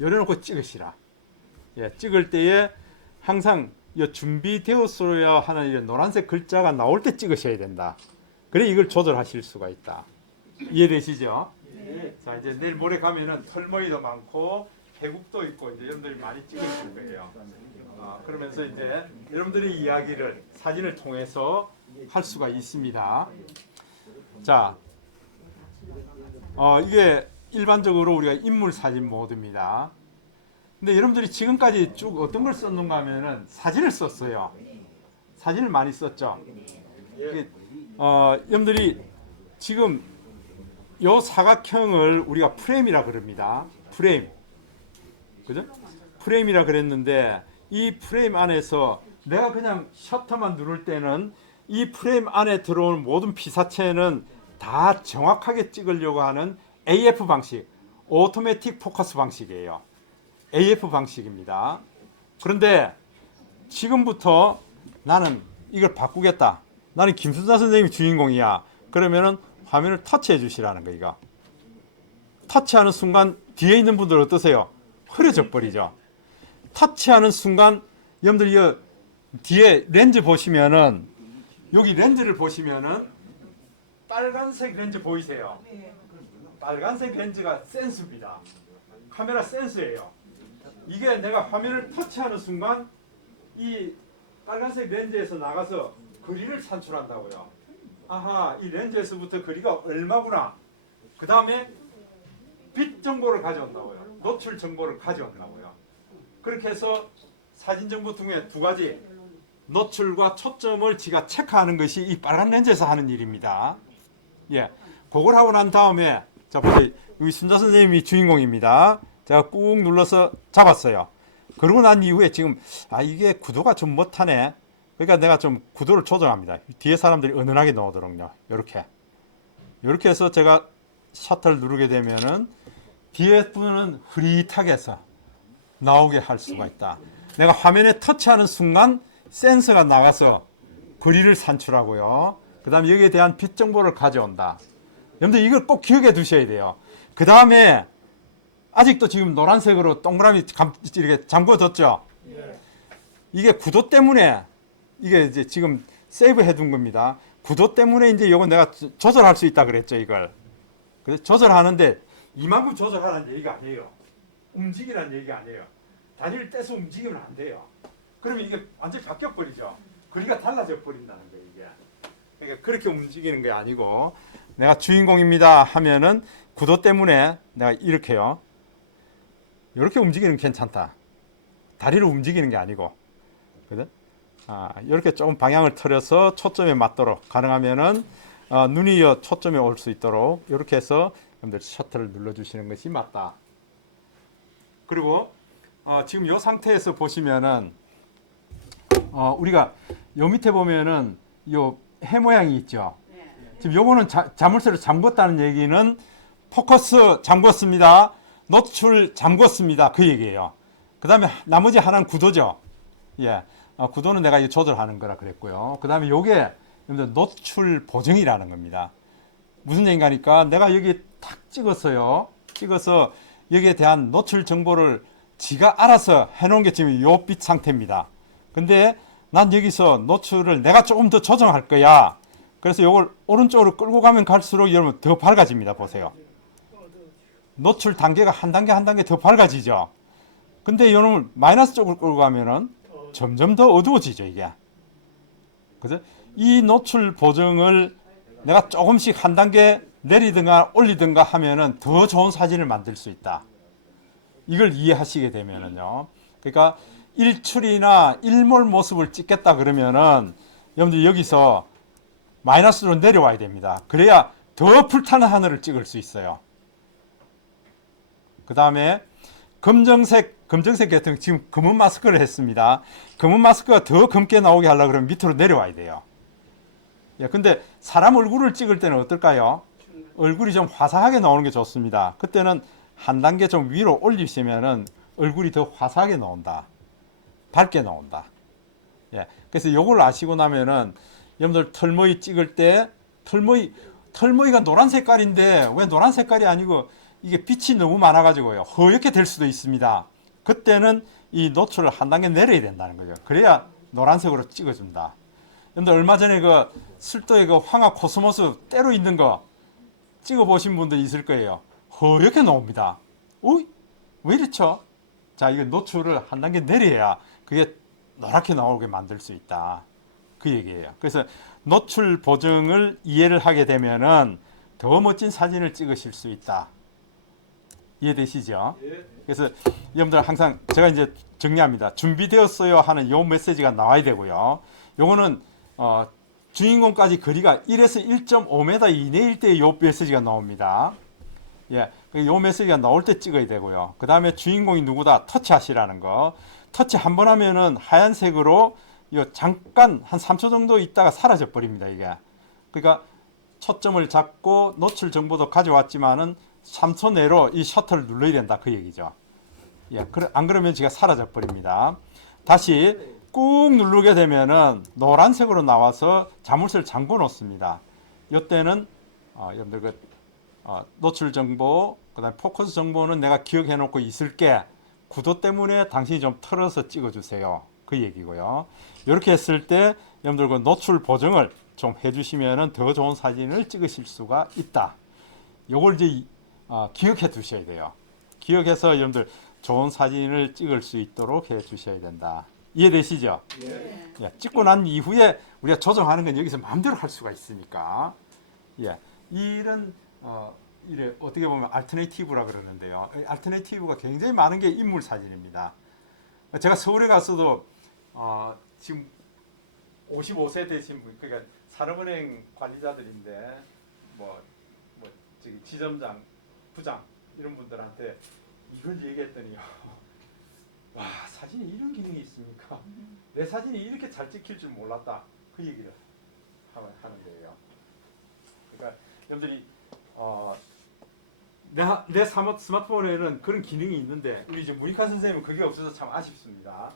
열어놓고 찍으시라. 찍을 때에 항상 준비되었어야 하는 이 노란색 글자가 나올 때 찍으셔야 된다. 그래 이걸 조절하실 수가 있다. 이해되시죠? 네. 자 이제 내일 모레 가면은 털머리도 많고 계곡도 있고 이제 여러분들이 많이 찍으실 거예요. 그러면서 이제 여러분들의 이야기를 사진을 통해서 할 수가 있습니다. 자, 이게 일반적으로 우리가 인물 사진 모드입니다. 근데 여러분들이 지금까지 쭉 어떤 걸 썼는가 하면은 사진을 썼어요. 사진을 많이 썼죠. 여러분들이 지금 요 사각형을 우리가 프레임이라 그럽니다. 프레임. 그죠? 프레임이라 그랬는데 이 프레임 안에서 내가 그냥 셔터만 누를 때는 이 프레임 안에 들어온 모든 피사체는 다 정확하게 찍으려고 하는 AF 방식, 오토매틱 포커스 방식이에요. AF 방식입니다. 그런데 지금부터 나는 이걸 바꾸겠다. 나는 김순자 선생님이 주인공이야. 그러면은 화면을 터치해 주시라는 거 이거. 터치하는 순간 뒤에 있는 분들 어떠세요? 흐려져 버리죠. 터치하는 순간 여러분들 이 뒤에 렌즈 보시면은 여기 렌즈를 보시면은 빨간색 렌즈 보이세요? 빨간색 렌즈가 센스입니다. 카메라 센스예요. 이게 내가 화면을 터치하는 순간 이 빨간색 렌즈에서 나가서 거리를 산출한다고요. 아하, 이 렌즈에서부터 거리가 얼마구나. 그 다음에 빛 정보를 가져온다고요. 노출 정보를 가져온다고요. 그렇게 해서 사진 정보 중에 두 가지, 노출과 초점을 지가 체크하는 것이 이 빨간 렌즈에서 하는 일입니다. 그걸 하고 난 다음에 자 보세요. 여기 순자 선생님이 주인공입니다. 제가 꾹 눌러서 잡았어요. 그러고 난 이후에 지금 이게 구도가 좀 못하네. 그러니까 내가 좀 구도를 조정합니다. 뒤에 사람들이 은은하게 나오도록요. 이렇게 해서 제가 셔터를 누르게 되면은 뒤에 분은 흐릿하게 해서 나오게 할 수가 있다. 내가 화면에 터치하는 순간 센서가 나가서 거리를 산출하고요. 그 다음에 여기에 대한 빛 정보를 가져온다. 여러분들 이걸 꼭 기억해 두셔야 돼요. 그 다음에 아직도 지금 노란색으로 동그라미 이렇게 잠궈뒀죠. 이게 구도 때문에 이게 이제 지금 세이브 해둔 겁니다. 구도 때문에 이제 이건 내가 조절할 수 있다 그랬죠, 이걸. 그래서 조절하는데 이만큼 조절하라는 얘기가 아니에요. 움직이라는 얘기가 아니에요. 다리를 떼서 움직이면 안 돼요. 그러면 이게 완전히 바뀌어 버리죠. 거리가 달라져 버린다는 거예요, 이게. 그러니까 그렇게 움직이는 게 아니고 내가 주인공입니다 하면은 구도 때문에 내가 이렇게요. 이렇게 움직이는 게 괜찮다. 다리를 움직이는 게 아니고. 그죠? 이렇게 조금 방향을 틀어서 초점에 맞도록 가능하면은 눈이 초점에 올 수 있도록 이렇게 해서 여러분들 셔터를 눌러주시는 것이 맞다. 그리고 지금 이 상태에서 보시면은 우리가 요 밑에 보면은 요 해 모양이 있죠. 지금 요거는 자물쇠를 잠궜다는 얘기는 포커스 잠궜습니다. 노출 잠궜습니다. 그 얘기예요. 그 다음에 나머지 하나는 구도죠. 예. 구도는 내가 이거 조절하는 거라 그랬고요. 그 다음에 요게 노출 보정이라는 겁니다. 무슨 얘기가니까 내가 여기 탁 찍었어요. 찍어서 여기에 대한 노출 정보를 지가 알아서 해놓은 게 지금 요 빛 상태입니다. 근데 난 여기서 노출을 내가 조금 더 조정할 거야. 그래서 요걸 오른쪽으로 끌고 가면 갈수록 여러분 더 밝아집니다. 보세요. 노출 단계가 한 단계 한 단계 더 밝아지죠. 근데 이놈을 마이너스 쪽으로 끌고 가면은 점점 더 어두워지죠, 이게. 그래서 이 노출 보정을 내가 조금씩 한 단계 내리든가 올리든가 하면은 더 좋은 사진을 만들 수 있다. 이걸 이해하시게 되면은요. 그러니까 일출이나 일몰 모습을 찍겠다 그러면은 여러분들 여기서 마이너스로 내려와야 됩니다. 그래야 더 불타는 하늘을 찍을 수 있어요. 그 다음에 검정색 같은 지금 검은 마스크를 했습니다. 검은 마스크가 더 검게 나오게 하려고 그러면 밑으로 내려와야 돼요. 예, 근데 사람 얼굴을 찍을 때는 어떨까요? 얼굴이 좀 화사하게 나오는 게 좋습니다. 그때는 한 단계 좀 위로 올리시면은 얼굴이 더 화사하게 나온다. 밝게 나온다. 예, 그래서 요걸 아시고 나면은 여러분들 털머리 찍을 때 털머리가 노란 색깔인데 왜 노란 색깔이 아니고 이게 빛이 너무 많아가지고요. 허옇게 될 수도 있습니다. 그때는 이 노출을 한 단계 내려야 된다는 거죠. 그래야 노란색으로 찍어준다. 여러분들 얼마 전에 그 술도에 그 황화 코스모스 때로 있는 거 찍어보신 분들 있을 거예요. 허옇게 나옵니다. 왜 이렇죠? 자, 이거 노출을 한 단계 내려야 그게 노랗게 나오게 만들 수 있다. 그 얘기예요. 그래서 노출 보정을 이해를 하게 되면은 더 멋진 사진을 찍으실 수 있다. 이해되시죠? 그래서 여러분들 항상 제가 이제 정리합니다. 준비되었어요 하는 요 메시지가 나와야 되고요. 요거는 주인공까지 거리가 1에서 1.5m 이내일 때 요 메시지가 나옵니다. 예, 요 메시지가 나올 때 찍어야 되고요. 그 다음에 주인공이 누구다 터치하시라는 거. 터치 한 번 하면은 하얀색으로 잠깐 한 3초 정도 있다가 사라져 버립니다. 이게. 그러니까 초점을 잡고 노출 정보도 가져왔지만은 3초 내로 이 셔터를 눌러야 된다. 그 얘기죠. 예, 안 그러면 지가 사라져 버립니다. 다시 꾹 누르게 되면은 노란색으로 나와서 자물쇠를 잠궈 놓습니다. 이때는 여러분들 노출 정보, 그다음에 포커스 정보는 내가 기억해 놓고 있을게. 구도 때문에 당신이 좀 털어서 찍어주세요. 그 얘기고요. 이렇게 했을 때 여러분들 그 노출 보정을 좀 해주시면은 더 좋은 사진을 찍으실 수가 있다. 요걸 이제 기억해 두셔야 돼요. 기억해서 여러분들 좋은 사진을 찍을 수 있도록 해 주셔야 된다. 이해되시죠? 네. 예, 찍고 난 이후에 우리가 조정하는 건 여기서 마음대로 할 수가 있으니까. 예, 이런 이래 어떻게 보면 알터네이티브라 그러는데요. 알터네이티브가 굉장히 많은 게 인물 사진입니다. 제가 서울에 갔어도 지금 55세 되신 분, 그러니까 산업은행 관리자들인데 저기 지점장, 부장 이런 분들한테 이걸 얘기했더니요. 와, 사진에 이런 기능이 있습니까? 내 사진이 이렇게 잘 찍힐 줄 몰랐다. 그 얘기를 하는 거예요. 그러니까 여러분들이 내 스마트폰에는 그런 기능이 있는데 우리 이제 무니카 선생님은 그게 없어서 참 아쉽습니다.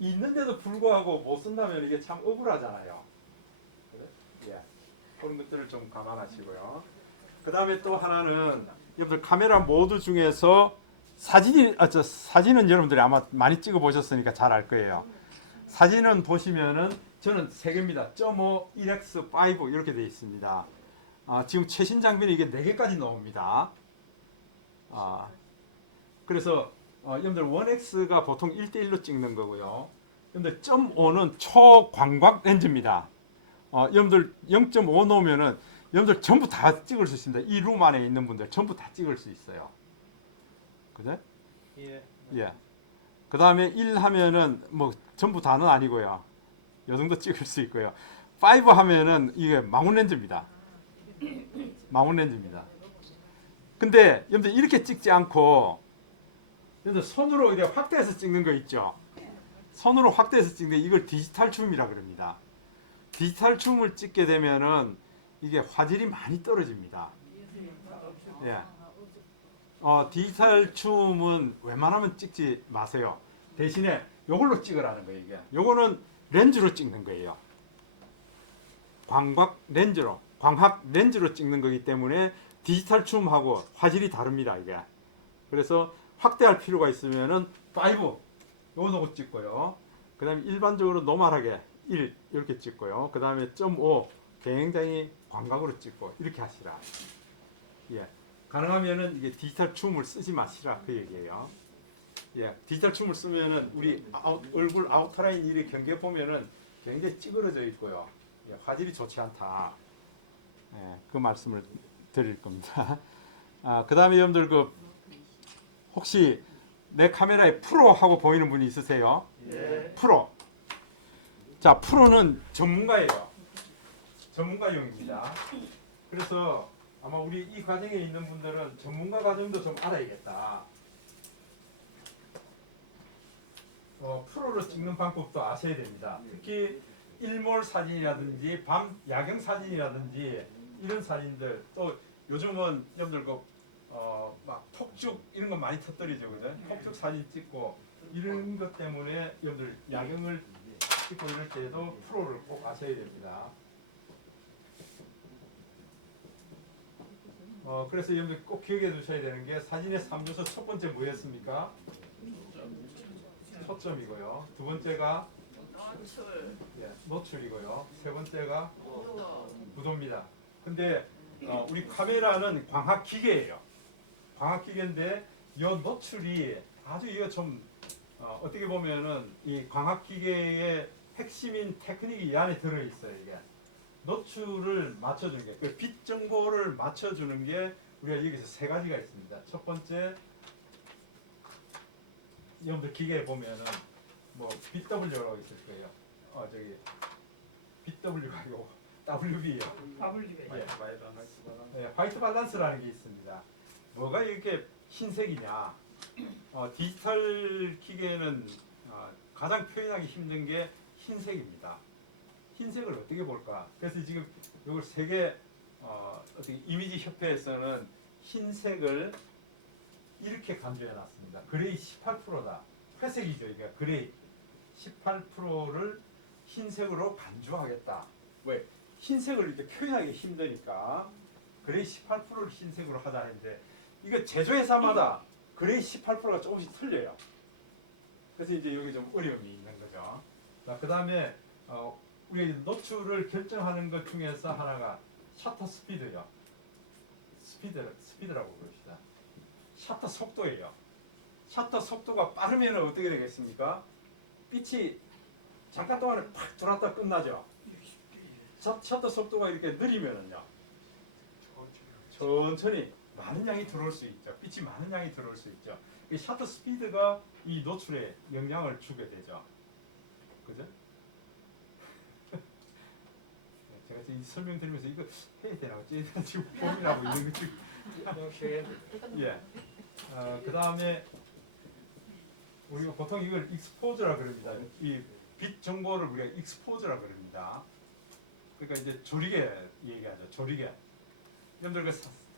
있는데도 불구하고 못 쓴다면 이게 참 억울하잖아요. 예, 그런 것들을 좀 감안하시고요. 그 다음에 또 하나는 여러분들 카메라 모드 중에서 사진은 여러분들이 아마 많이 찍어 보셨으니까 잘 알 거예요. 사진은 보시면은 저는 3개입니다. 0.5, 1x, 5 이렇게 되어 있습니다. 지금 최신 장비는 이게 4개까지 나옵니다. 그래서 여러분들 1x가 보통 1대1로 찍는 거고요. 여러분들 0.5는 초광각 렌즈입니다. 여러분들 0.5 놓으면은 여러분들 전부 다 찍을 수 있습니다. 이 룸 안에 있는 분들 전부 다 찍을 수 있어요. 그죠? 예. 예. 그 다음에 1 하면은 뭐 전부 다는 아니고요. 요 정도 찍을 수 있고요. 5 하면은 이게 망원 렌즈입니다. 망원 렌즈입니다. 근데 여러분들 이렇게 찍지 않고 여러분들 손으로 이렇게 확대해서 찍는 거 있죠. 손으로 확대해서 찍는데 이걸 디지털 줌이라 그럽니다. 디지털 줌을 찍게 되면은 이게 화질이 많이 떨어집니다. 예. 디지털 줌은 웬만하면 찍지 마세요. 대신에 요걸로 찍으라는 거예요. 이게 요거는 렌즈로 찍는 거예요. 광학 렌즈로 찍는 거기 때문에 디지털 줌하고 화질이 다릅니다. 이게 그래서 확대할 필요가 있으면은 5 요거 찍고요. 그 다음에 일반적으로 노멀하게 1 이렇게 찍고요. 그 다음에 0.5 굉장히 광각으로 찍고 이렇게 하시라. 예. 가능하면은 이게 디지털 줌을 쓰지 마시라 그 얘기예요. 예. 디지털 줌을 쓰면은 우리 얼굴 아웃라인 이렇게 경계 보면은 굉장히 찌그러져 있고요. 예. 화질이 좋지 않다. 예. 그 말씀을 드릴 겁니다. 그 다음에 여러분들 혹시 내 카메라에 프로 하고 보이는 분이 있으세요? 예. 프로. 자, 프로는 전문가예요. 전문가용입니다. 그래서 아마 우리 이 과정에 있는 분들은 전문가 과정도 좀 알아야겠다. 프로로 찍는 방법도 아셔야 됩니다. 특히 일몰 사진이라든지 밤 야경 사진이라든지 이런 사진들, 또 요즘은 여러분들 막 폭죽 이런 거 많이 터뜨리죠, 그죠? 폭죽 사진 찍고 이런 것 때문에 여러분들 야경을 찍고 이럴 때도 프로를 꼭 아셔야 됩니다. 그래서 여러분들 꼭 기억해 두셔야 되는 게 사진의 3요소 첫 번째 뭐였습니까? 초점이고요. 두 번째가 노출이고요. 세 번째가 구도입니다. 근데 우리 카메라는 광학 기계예요. 광학 기계인데 이 노출이 아주 이거 좀 어떻게 보면은 이 광학 기계의 핵심인 테크닉이 이 안에 들어 있어요. 이게 노출을 맞춰주는 게, 그 빛 정보를 맞춰주는 게 우리가 여기서 세 가지가 있습니다. 첫 번째, 여러분들 기계에 보면은 뭐 BW라고 있을 거예요. 저기 BW가 아니고 WB예요. 화이트 밸런스라는 게 있습니다. 뭐가 이렇게 흰색이냐? 디지털 기계는 가장 표현하기 힘든 게 흰색입니다. 흰색을 어떻게 볼까? 그래서 지금 이걸 세계 어떻게 이미지 협회에서는 흰색을 이렇게 간주해 놨습니다. 그레이 18%다. 회색이죠, 이게 그레이 18%를 흰색으로 간주하겠다. 왜? 흰색을 이렇게 표현하기 힘드니까 그레이 18%를 흰색으로 하자 했는데, 이거 제조회사마다 그레이 18%가 조금씩 틀려요. 그래서 이제 여기 좀 어려움이 있는 거죠. 그 다음에 우리가 노출을 결정하는 것 중에서 하나가 셔터 스피드요. 스피드라고 부릅시다. 셔터 속도예요. 셔터 속도가 빠르면 어떻게 되겠습니까? 빛이 잠깐 동안에 팍 들어왔다 끝나죠. 셔터 속도가 이렇게 느리면은요, 천천히 많은 양이 들어올 수 있죠. 빛이 많은 양이 들어올 수 있죠. 이 셔터 스피드가 이 노출에 영향을 주게 되죠. 그죠? 제가 지금 설명드리면서 이거 해야 되나 어찌 지금 고민하고 있는 거지. 예. 그 다음에 우리가 보통 이걸 익스포즈라 그럽니다. 이 빛 정보를 우리가 익스포즈라 그럽니다. 그러니까 이제 조리개 얘기하죠. 조리개. 여러분들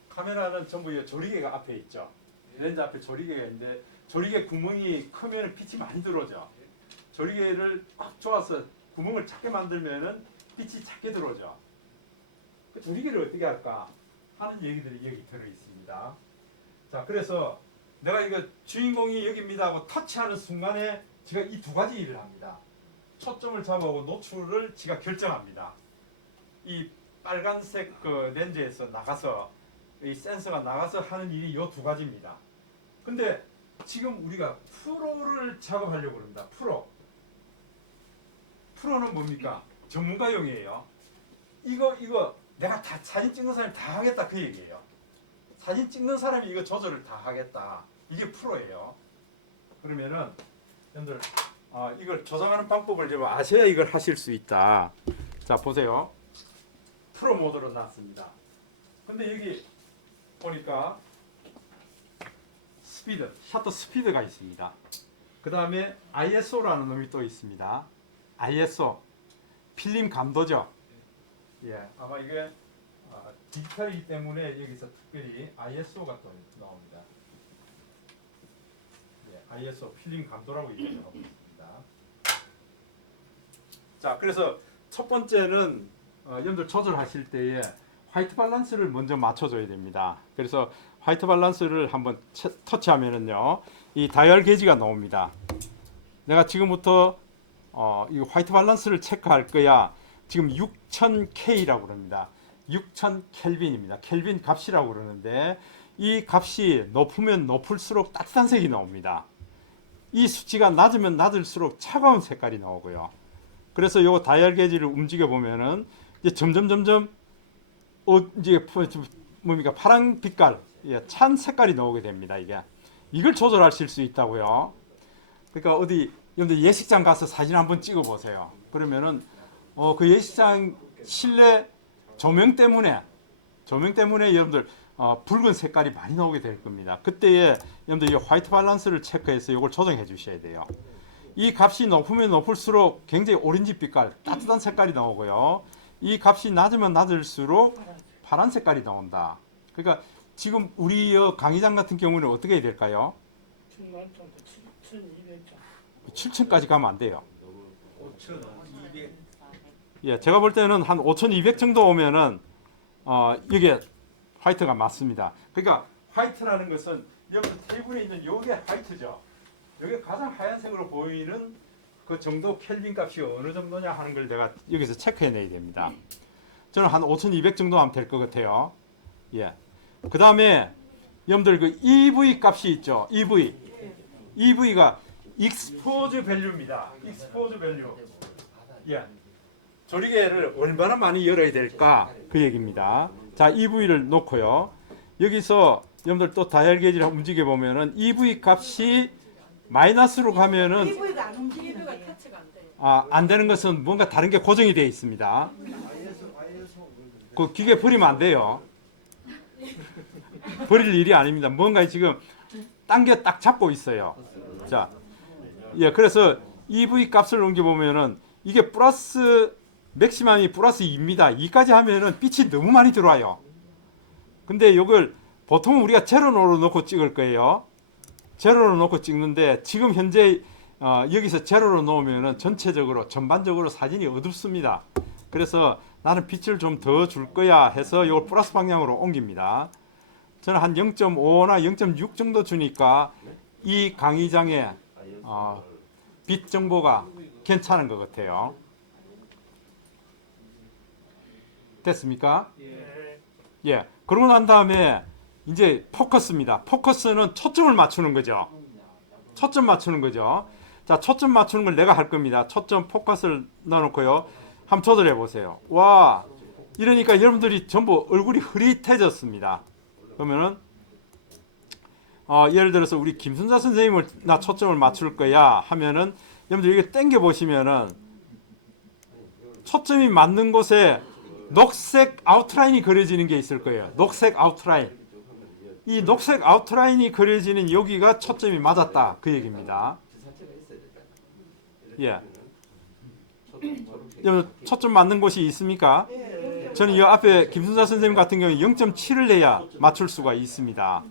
카메라는 전부 이 조리개가 앞에 있죠. 렌즈 앞에 조리개가 있는데, 조리개 구멍이 크면 빛이 많이 들어오죠. 조리개를 꽉 조아서 구멍을 작게 만들면은 빛이 작게 들어오죠. 그 조리개를 어떻게 할까 하는 얘기들이 여기 들어 있습니다. 자, 그래서 내가 이거 주인공이 여기입니다 하고 터치하는 순간에 제가 이 두 가지 일을 합니다. 초점을 잡아오고 노출을 제가 결정합니다. 이 빨간색 그 렌즈에서 나가서, 이 센서가 나가서 하는 일이 이 두 가지입니다. 근데 지금 우리가 프로를 작업하려고 합니다. 프로는 뭡니까? 전문가용이에요. 이거 내가 다 사진 찍는 사람이 다 하겠다 그 얘기예요. 사진 찍는 사람이 이거 조절을 다 하겠다. 이게 프로예요. 그러면은 여러분들 이걸 조정하는 방법을 좀 아셔야 이걸 하실 수 있다. 자, 보세요. 프로 모드로 놨습니다. 근데 여기 보니까 셔터 스피드가 있습니다. 그 다음에 ISO라는 놈이 또 있습니다. ISO 필름 감도죠. 예, 아마 이게 디지털이기 때문에 여기서 특별히 ISO가 또 나옵니다. 예, ISO 필름 감도라고 얘기하고 있습니다. 자, 그래서 첫 번째는 여러분들 조절하실 때에 화이트 밸런스를 먼저 맞춰줘야 됩니다. 그래서 화이트 밸런스를 한번 터치하면은요, 이 다이얼 게이지가 나옵니다. 내가 지금부터 이 화이트 밸런스를 체크할 거야. 지금 6000K라고 그럽니다. 6000 켈빈입니다. 켈빈 값이라고 그러는데 이 값이 높으면 높을수록 따뜻한 색이 나옵니다. 이 수치가 낮으면 낮을수록 차가운 색깔이 나오고요. 그래서 요 다이얼 게이지를 움직여 보면은 이제 점점 이제 뭡니까 파란 빛깔, 찬 색깔이 나오게 됩니다. 이걸 조절하실 수 있다고요. 그러니까 어디 여러분들 예식장 가서 사진 한번 찍어 보세요. 그러면은 그 예식장 실내 조명 때문에 여러분들 붉은 색깔이 많이 나오게 될 겁니다. 그때에 여러분들 이 화이트 밸런스를 체크해서 이걸 조정해 주셔야 돼요. 이 값이 높으면 높을수록 굉장히 오렌지 빛깔, 따뜻한 색깔이 나오고요. 이 값이 낮으면 낮을수록 파란 색깔이 나온다. 그러니까 지금 우리 강의장 같은 경우는 어떻게 해야 될까요? 7,000까지 가면 안 돼요. 5,200. 예, 제가 볼 때는 한 5,200 정도 오면은 이게 화이트가 맞습니다. 그러니까 화이트라는 것은 여기 테이블에 있는 요게 화이트죠. 여기 가장 하얀색으로 보이는 그 정도 켈빈 값이 어느 정도냐 하는 걸 내가 여기서 체크해내야 됩니다. 저는 한 5,200 정도 하면 될 것 같아요. 예. 그 다음에 여러분들 그 EV 값이 있죠. EV가 익스포즈 밸류입니다. 익스포즈 밸류. 예. 조리개를 얼마나 많이 열어야 될까 그 얘기입니다. 자, EV를 놓고요. 여기서 여러분들 또 다이얼 게이지를 움직여 보면은 EV 값이 마이너스로 가면은 피부가 안 움직이는 게. 안 되는 것은 뭔가 다른 게 고정이 되어 있습니다. 그 기계 버리면 안 돼요. 버릴 일이 아닙니다. 뭔가 지금 당겨 딱 잡고 있어요. 자, 예, 그래서 EV 값을 옮겨 보면은 이게 플러스 맥시멈이 플러스 2입니다. 2까지 하면은 빛이 너무 많이 들어와요. 근데 이걸 보통 우리가 제로로 놓고 찍을 거예요. 제로로 놓고 찍는데 지금 현재 여기서 제로로 놓으면은 전반적으로 사진이 어둡습니다. 그래서 나는 빛을 좀 더 줄 거야 해서 이걸 플러스 방향으로 옮깁니다. 저는 한 0.5나 0.6 정도 주니까 이 강의장의 빛 정보가 괜찮은 것 같아요. 됐습니까? 예. 그러고 난 다음에 이제 포커스입니다. 포커스는 초점을 맞추는 거죠. 초점 맞추는 거죠. 자, 초점 맞추는 걸 내가 할 겁니다. 초점 포커스를 넣어놓고요. 한번 조절해 보세요. 와, 이러니까 여러분들이 전부 얼굴이 흐릿해졌습니다. 그러면은 예를 들어서 우리 김순자 선생님을 나 초점을 맞출 거야 하면은 여러분들 이게 당겨 보시면은 초점이 맞는 곳에 녹색 아웃라인이 그려지는 게 있을 거예요. 녹색 아웃라인. 이 녹색 아웃라인이 그려지는 여기가 초점이 맞았다 그 얘기입니다. 예. 여러분 초점 맞는 곳이 있습니까? 저는 이 앞에 김순자 선생님 같은 경우에 0.7을 내야 맞출 수가 있습니다.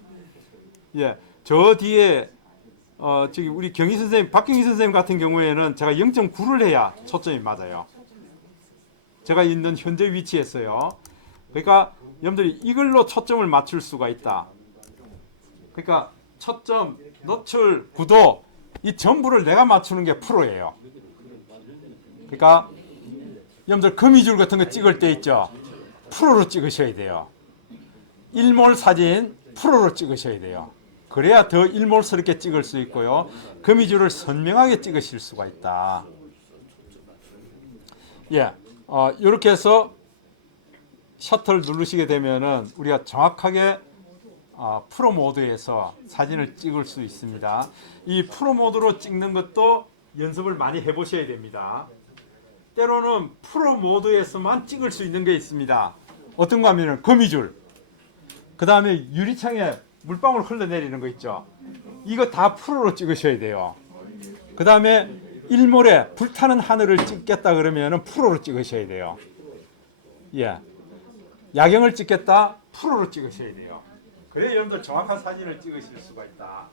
예. 저 뒤에 저기 우리 경희 선생님, 박경희 선생님 같은 경우에는 제가 0.9를 해야 초점이 맞아요. 제가 있는 현재 위치에서요. 그러니까 여러분들이 이걸로 초점을 맞출 수가 있다. 그러니까 초점, 노출, 구도 이 전부를 내가 맞추는 게 프로예요. 그러니까 여러분들 거미줄 같은 거 찍을 때 있죠. 프로로 찍으셔야 돼요. 일몰 사진 프로로 찍으셔야 돼요. 그래야 더 일몰스럽게 찍을 수 있고요. 거미줄을 선명하게 찍으실 수가 있다. 예. 이렇게 해서 셔터를 누르시게 되면은 우리가 정확하게 프로 모드에서 사진을 찍을 수 있습니다. 이 프로 모드로 찍는 것도 연습을 많이 해보셔야 됩니다. 때로는 프로 모드에서만 찍을 수 있는 게 있습니다. 어떤 거 하면은 거미줄, 그 다음에 유리창에 물방울 흘러내리는 거 있죠. 이거 다 프로로 찍으셔야 돼요. 그 다음에 일몰에 불타는 하늘을 찍겠다 그러면은 프로로 찍으셔야 돼요. 예. 야경을 찍겠다 프로로 찍으셔야 돼요. 그래야 여러분들 정확한 사진을 찍으실 수가 있다.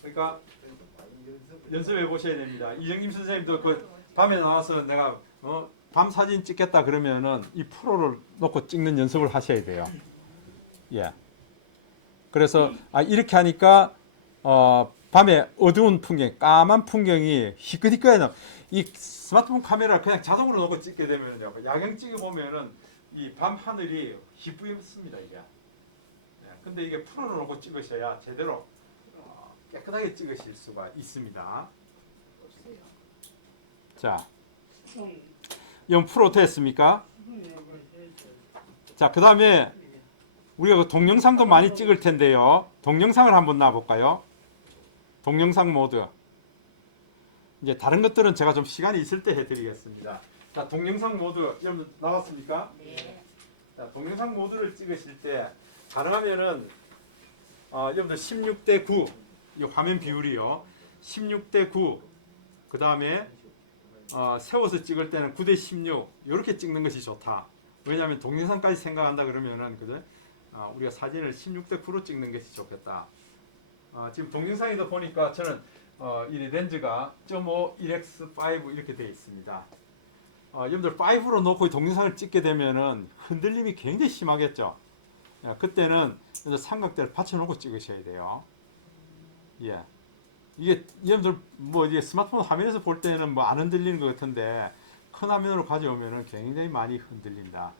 그러니까 연습해 보셔야 됩니다. 이정님 선생님도 그 밤에 나와서 내가 밤 사진 찍겠다 그러면은 이 프로를 놓고 찍는 연습을 하셔야 돼요. 예. 그래서 이렇게 하니까 밤에 어두운 풍경, 까만 풍경이 희끗희끗해요. 이 스마트폰 카메라 그냥 자동으로 놓고 찍게 되면요, 야경 찍어 보면은 이 밤 하늘이 희뿌옇습니다 이게. 예. 근데 이게 프로로 놓고 찍으셔야 제대로 깨끗하게 찍으실 수가 있습니다. 자, 이건 프로 어떻게 했습니까? 자, 그 다음에 우리가 그 동영상도 많이 찍을 텐데요. 동영상을 한번 놔볼까요? 동영상 모드. 이제 다른 것들은 제가 좀 시간이 있을 때 해드리겠습니다. 자, 동영상 모드 여러분 나왔습니까? 네. 자, 동영상 모드를 찍으실 때 가능하면은 여러분들 16대 9 이 화면 비율이요. 16대 9 그 다음에 세워서 찍을 때는 9대 16 이렇게 찍는 것이 좋다. 왜냐하면 동영상까지 생각한다 그러면은 그죠? 우리가 사진을 16대 9로 찍는 것이 좋겠다. 지금 동영상에도 보니까 저는 이 렌즈가 0.5 1x5 이렇게 되어 있습니다. 여러분들 5로 놓고 동영상을 찍게 되면은 흔들림이 굉장히 심하겠죠. 그때는 삼각대를 받쳐놓고 찍으셔야 돼요. 예. 이게 여러분들 뭐 이게 스마트폰 화면에서 볼 때는 뭐 안 흔들리는 것 같은데 큰 화면으로 가져오면은 굉장히 많이 흔들린다.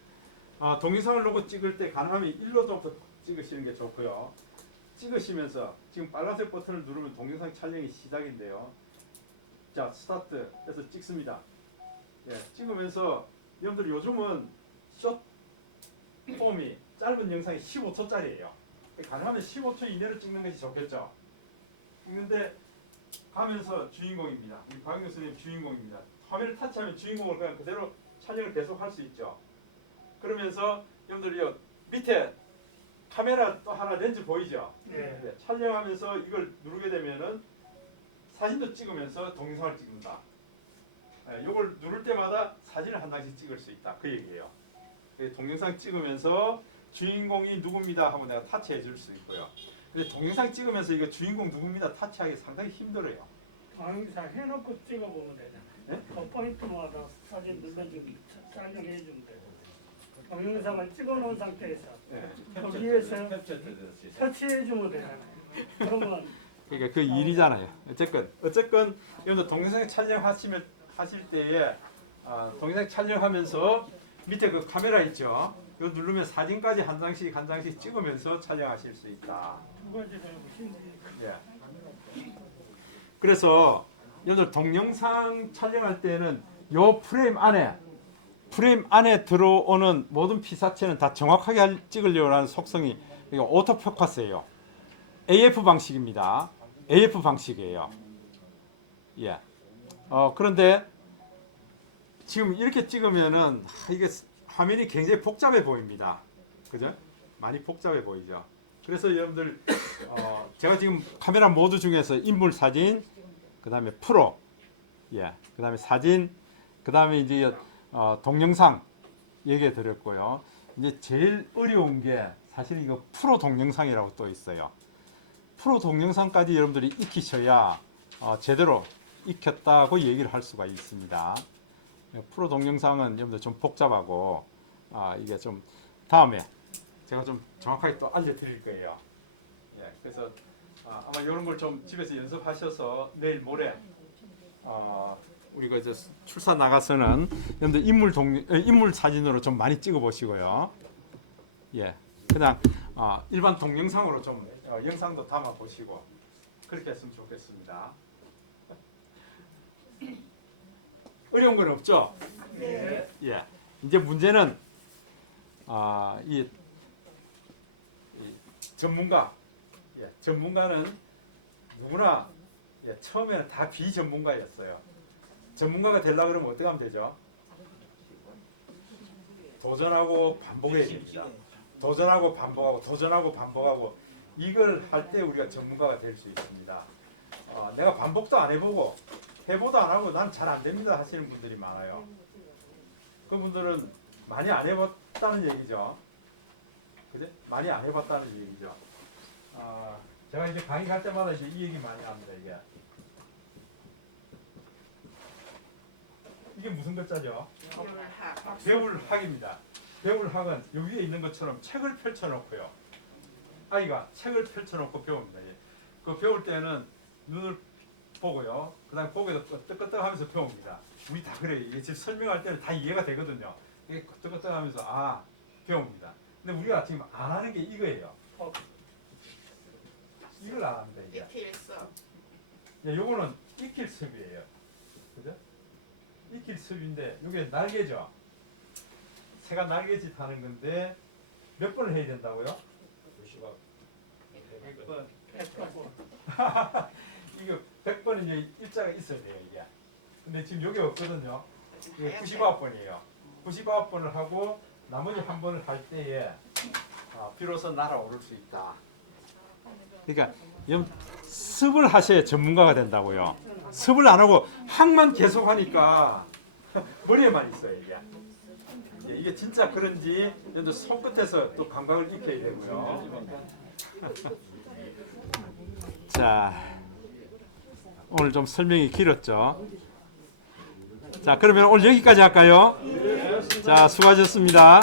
동영상을 놓고 찍을 때 가능하면 일로 좀 찍으시는 게 좋고요. 찍으시면서 지금 빨간색 버튼을 누르면 동영상 촬영이 시작인데요. 자, 스타트 해서 찍습니다. 예, 찍으면서 여러분들 요즘은 숏폼이 짧은 영상이 15초짜리예요. 가능하면 15초 이내로 찍는 것이 좋겠죠. 찍는데 가면서 주인공입니다. 우리 박영 교수님 주인공입니다. 화면을 타치하면 주인공을 그냥 그대로 촬영을 계속 할 수 있죠. 그러면서 여러분들 밑에 카메라 또 하나 렌즈 보이죠? 네. 네, 촬영하면서 이걸 누르게 되면은 사진도 찍으면서 동영상을 찍는다. 이걸 누를 때마다 사진을 한 장씩 찍을 수 있다. 그 얘기예요. 동영상 찍으면서 주인공이 누굽니다 하고 내가 타치해 줄 수 있고요. 근데 동영상 찍으면서 이거 주인공 누굽니다 타치하기 상당히 힘들어요. 동영상 해놓고 찍어보면 되잖아. 네? 그 포인트마다 사진 눌러주면 촬영해주면 돼. 동영상을 찍어놓은 상태에서 네. 거기에서 터치해주면 되잖아요. 그러면 그러니까 그 일이잖아요. 어쨌건 여러분들 동영상 하실 때에 동영상 촬영하면서 밑에 그 카메라 있죠. 이거 누르면 사진까지 한 장씩 찍으면서 촬영하실 수 있다. 두 가지를 힘들게. 예. 그래서 여러분들 동영상 촬영할 때는 요 프레임 안에 들어오는 모든 피사체는 다 정확하게 찍으려고 하는 속성이 이거 오토포커스예요. AF 방식입니다. AF 방식이에요. 예. 그런데 지금 이렇게 찍으면은 이게 화면이 굉장히 복잡해 보입니다. 그죠? 많이 복잡해 보이죠. 그래서 여러분들 제가 지금 카메라 모드 중에서 인물 사진, 그 다음에 프로, 예, 그 다음에 사진, 그 다음에 이제 동영상 얘기해 드렸고요. 이제 제일 어려운 게 사실 이거 프로 동영상이라고 또 있어요. 프로 동영상까지 여러분들이 익히셔야 제대로 익혔다고 얘기를 할 수가 있습니다. 프로 동영상은 여러분들 좀 복잡하고 이게 좀 다음에 제가 좀 정확하게 또 알려드릴 거예요. 예, 그래서 아마 이런 걸 좀 집에서 연습하셔서 내일 모레 우리가 이제 출사 나가서는 여러분들 인물 사진으로 좀 많이 찍어 보시고요. 예, 그냥 일반 동영상으로 좀 영상도 담아 보시고 그렇게 했으면 좋겠습니다. 어려운 건 없죠? 네. 예. 이제 문제는 이 전문가, 전문가는 누구나 처음에는 다 비전문가였어요. 전문가가 되려고 그러면 어떻게 하면 되죠? 도전하고 반복해야 됩니다. 도전하고 반복하고 도전하고 반복하고 이걸 할 때 우리가 전문가가 될 수 있습니다. 내가 반복도 안 해보고 해보도 안 하고 난 잘 안 됩니다 하시는 분들이 많아요. 그분들은 많이 안 해봤다는 얘기죠. 그죠? 많이 안 해봤다는 얘기죠. 제가 이제 강의 갈 때마다 이제 이 얘기 많이 합니다. 이게 무슨 글자죠? 배울학입니다. 배울학은 여기 위에 있는 것처럼 책을 펼쳐놓고요. 아이가 책을 펼쳐놓고 배웁니다. 그 배울 때는 눈을 보고요. 그 다음에 고개도 끄떡끄떡하면서 배웁니다. 우리 다 그래요. 이게 지금 설명할 때는 다 이해가 되거든요. 이게 끄떡끄떡하면서 배웁니다. 근데 우리가 지금 안 하는 게 이거예요. 이걸 안 합니다. 이게. 요거는 익힐 습이에요. 그죠? 익힐 습인데 이게 날개죠. 새가 날개짓 하는 건데 몇 번을 해야 된다고요? 100번. 이거 100번은 이제 일자가 있어야 돼요, 이게. 근데 지금 여기 없거든요. 이게 99번이에요. 99번을 하고 나머지 한 번을 할 때에 비로소 날아오를 수 있다. 그러니까 습을 하셔야 전문가가 된다고요. 습을 안 하고 학만 계속 하니까 머리에만 있어요, 이게. 이게 진짜 그런지 손끝에서 또 감각을 익혀야 되고요. 자, 오늘 좀 설명이 길었죠. 자, 그러면 오늘 여기까지 할까요? 자, 수고하셨습니다.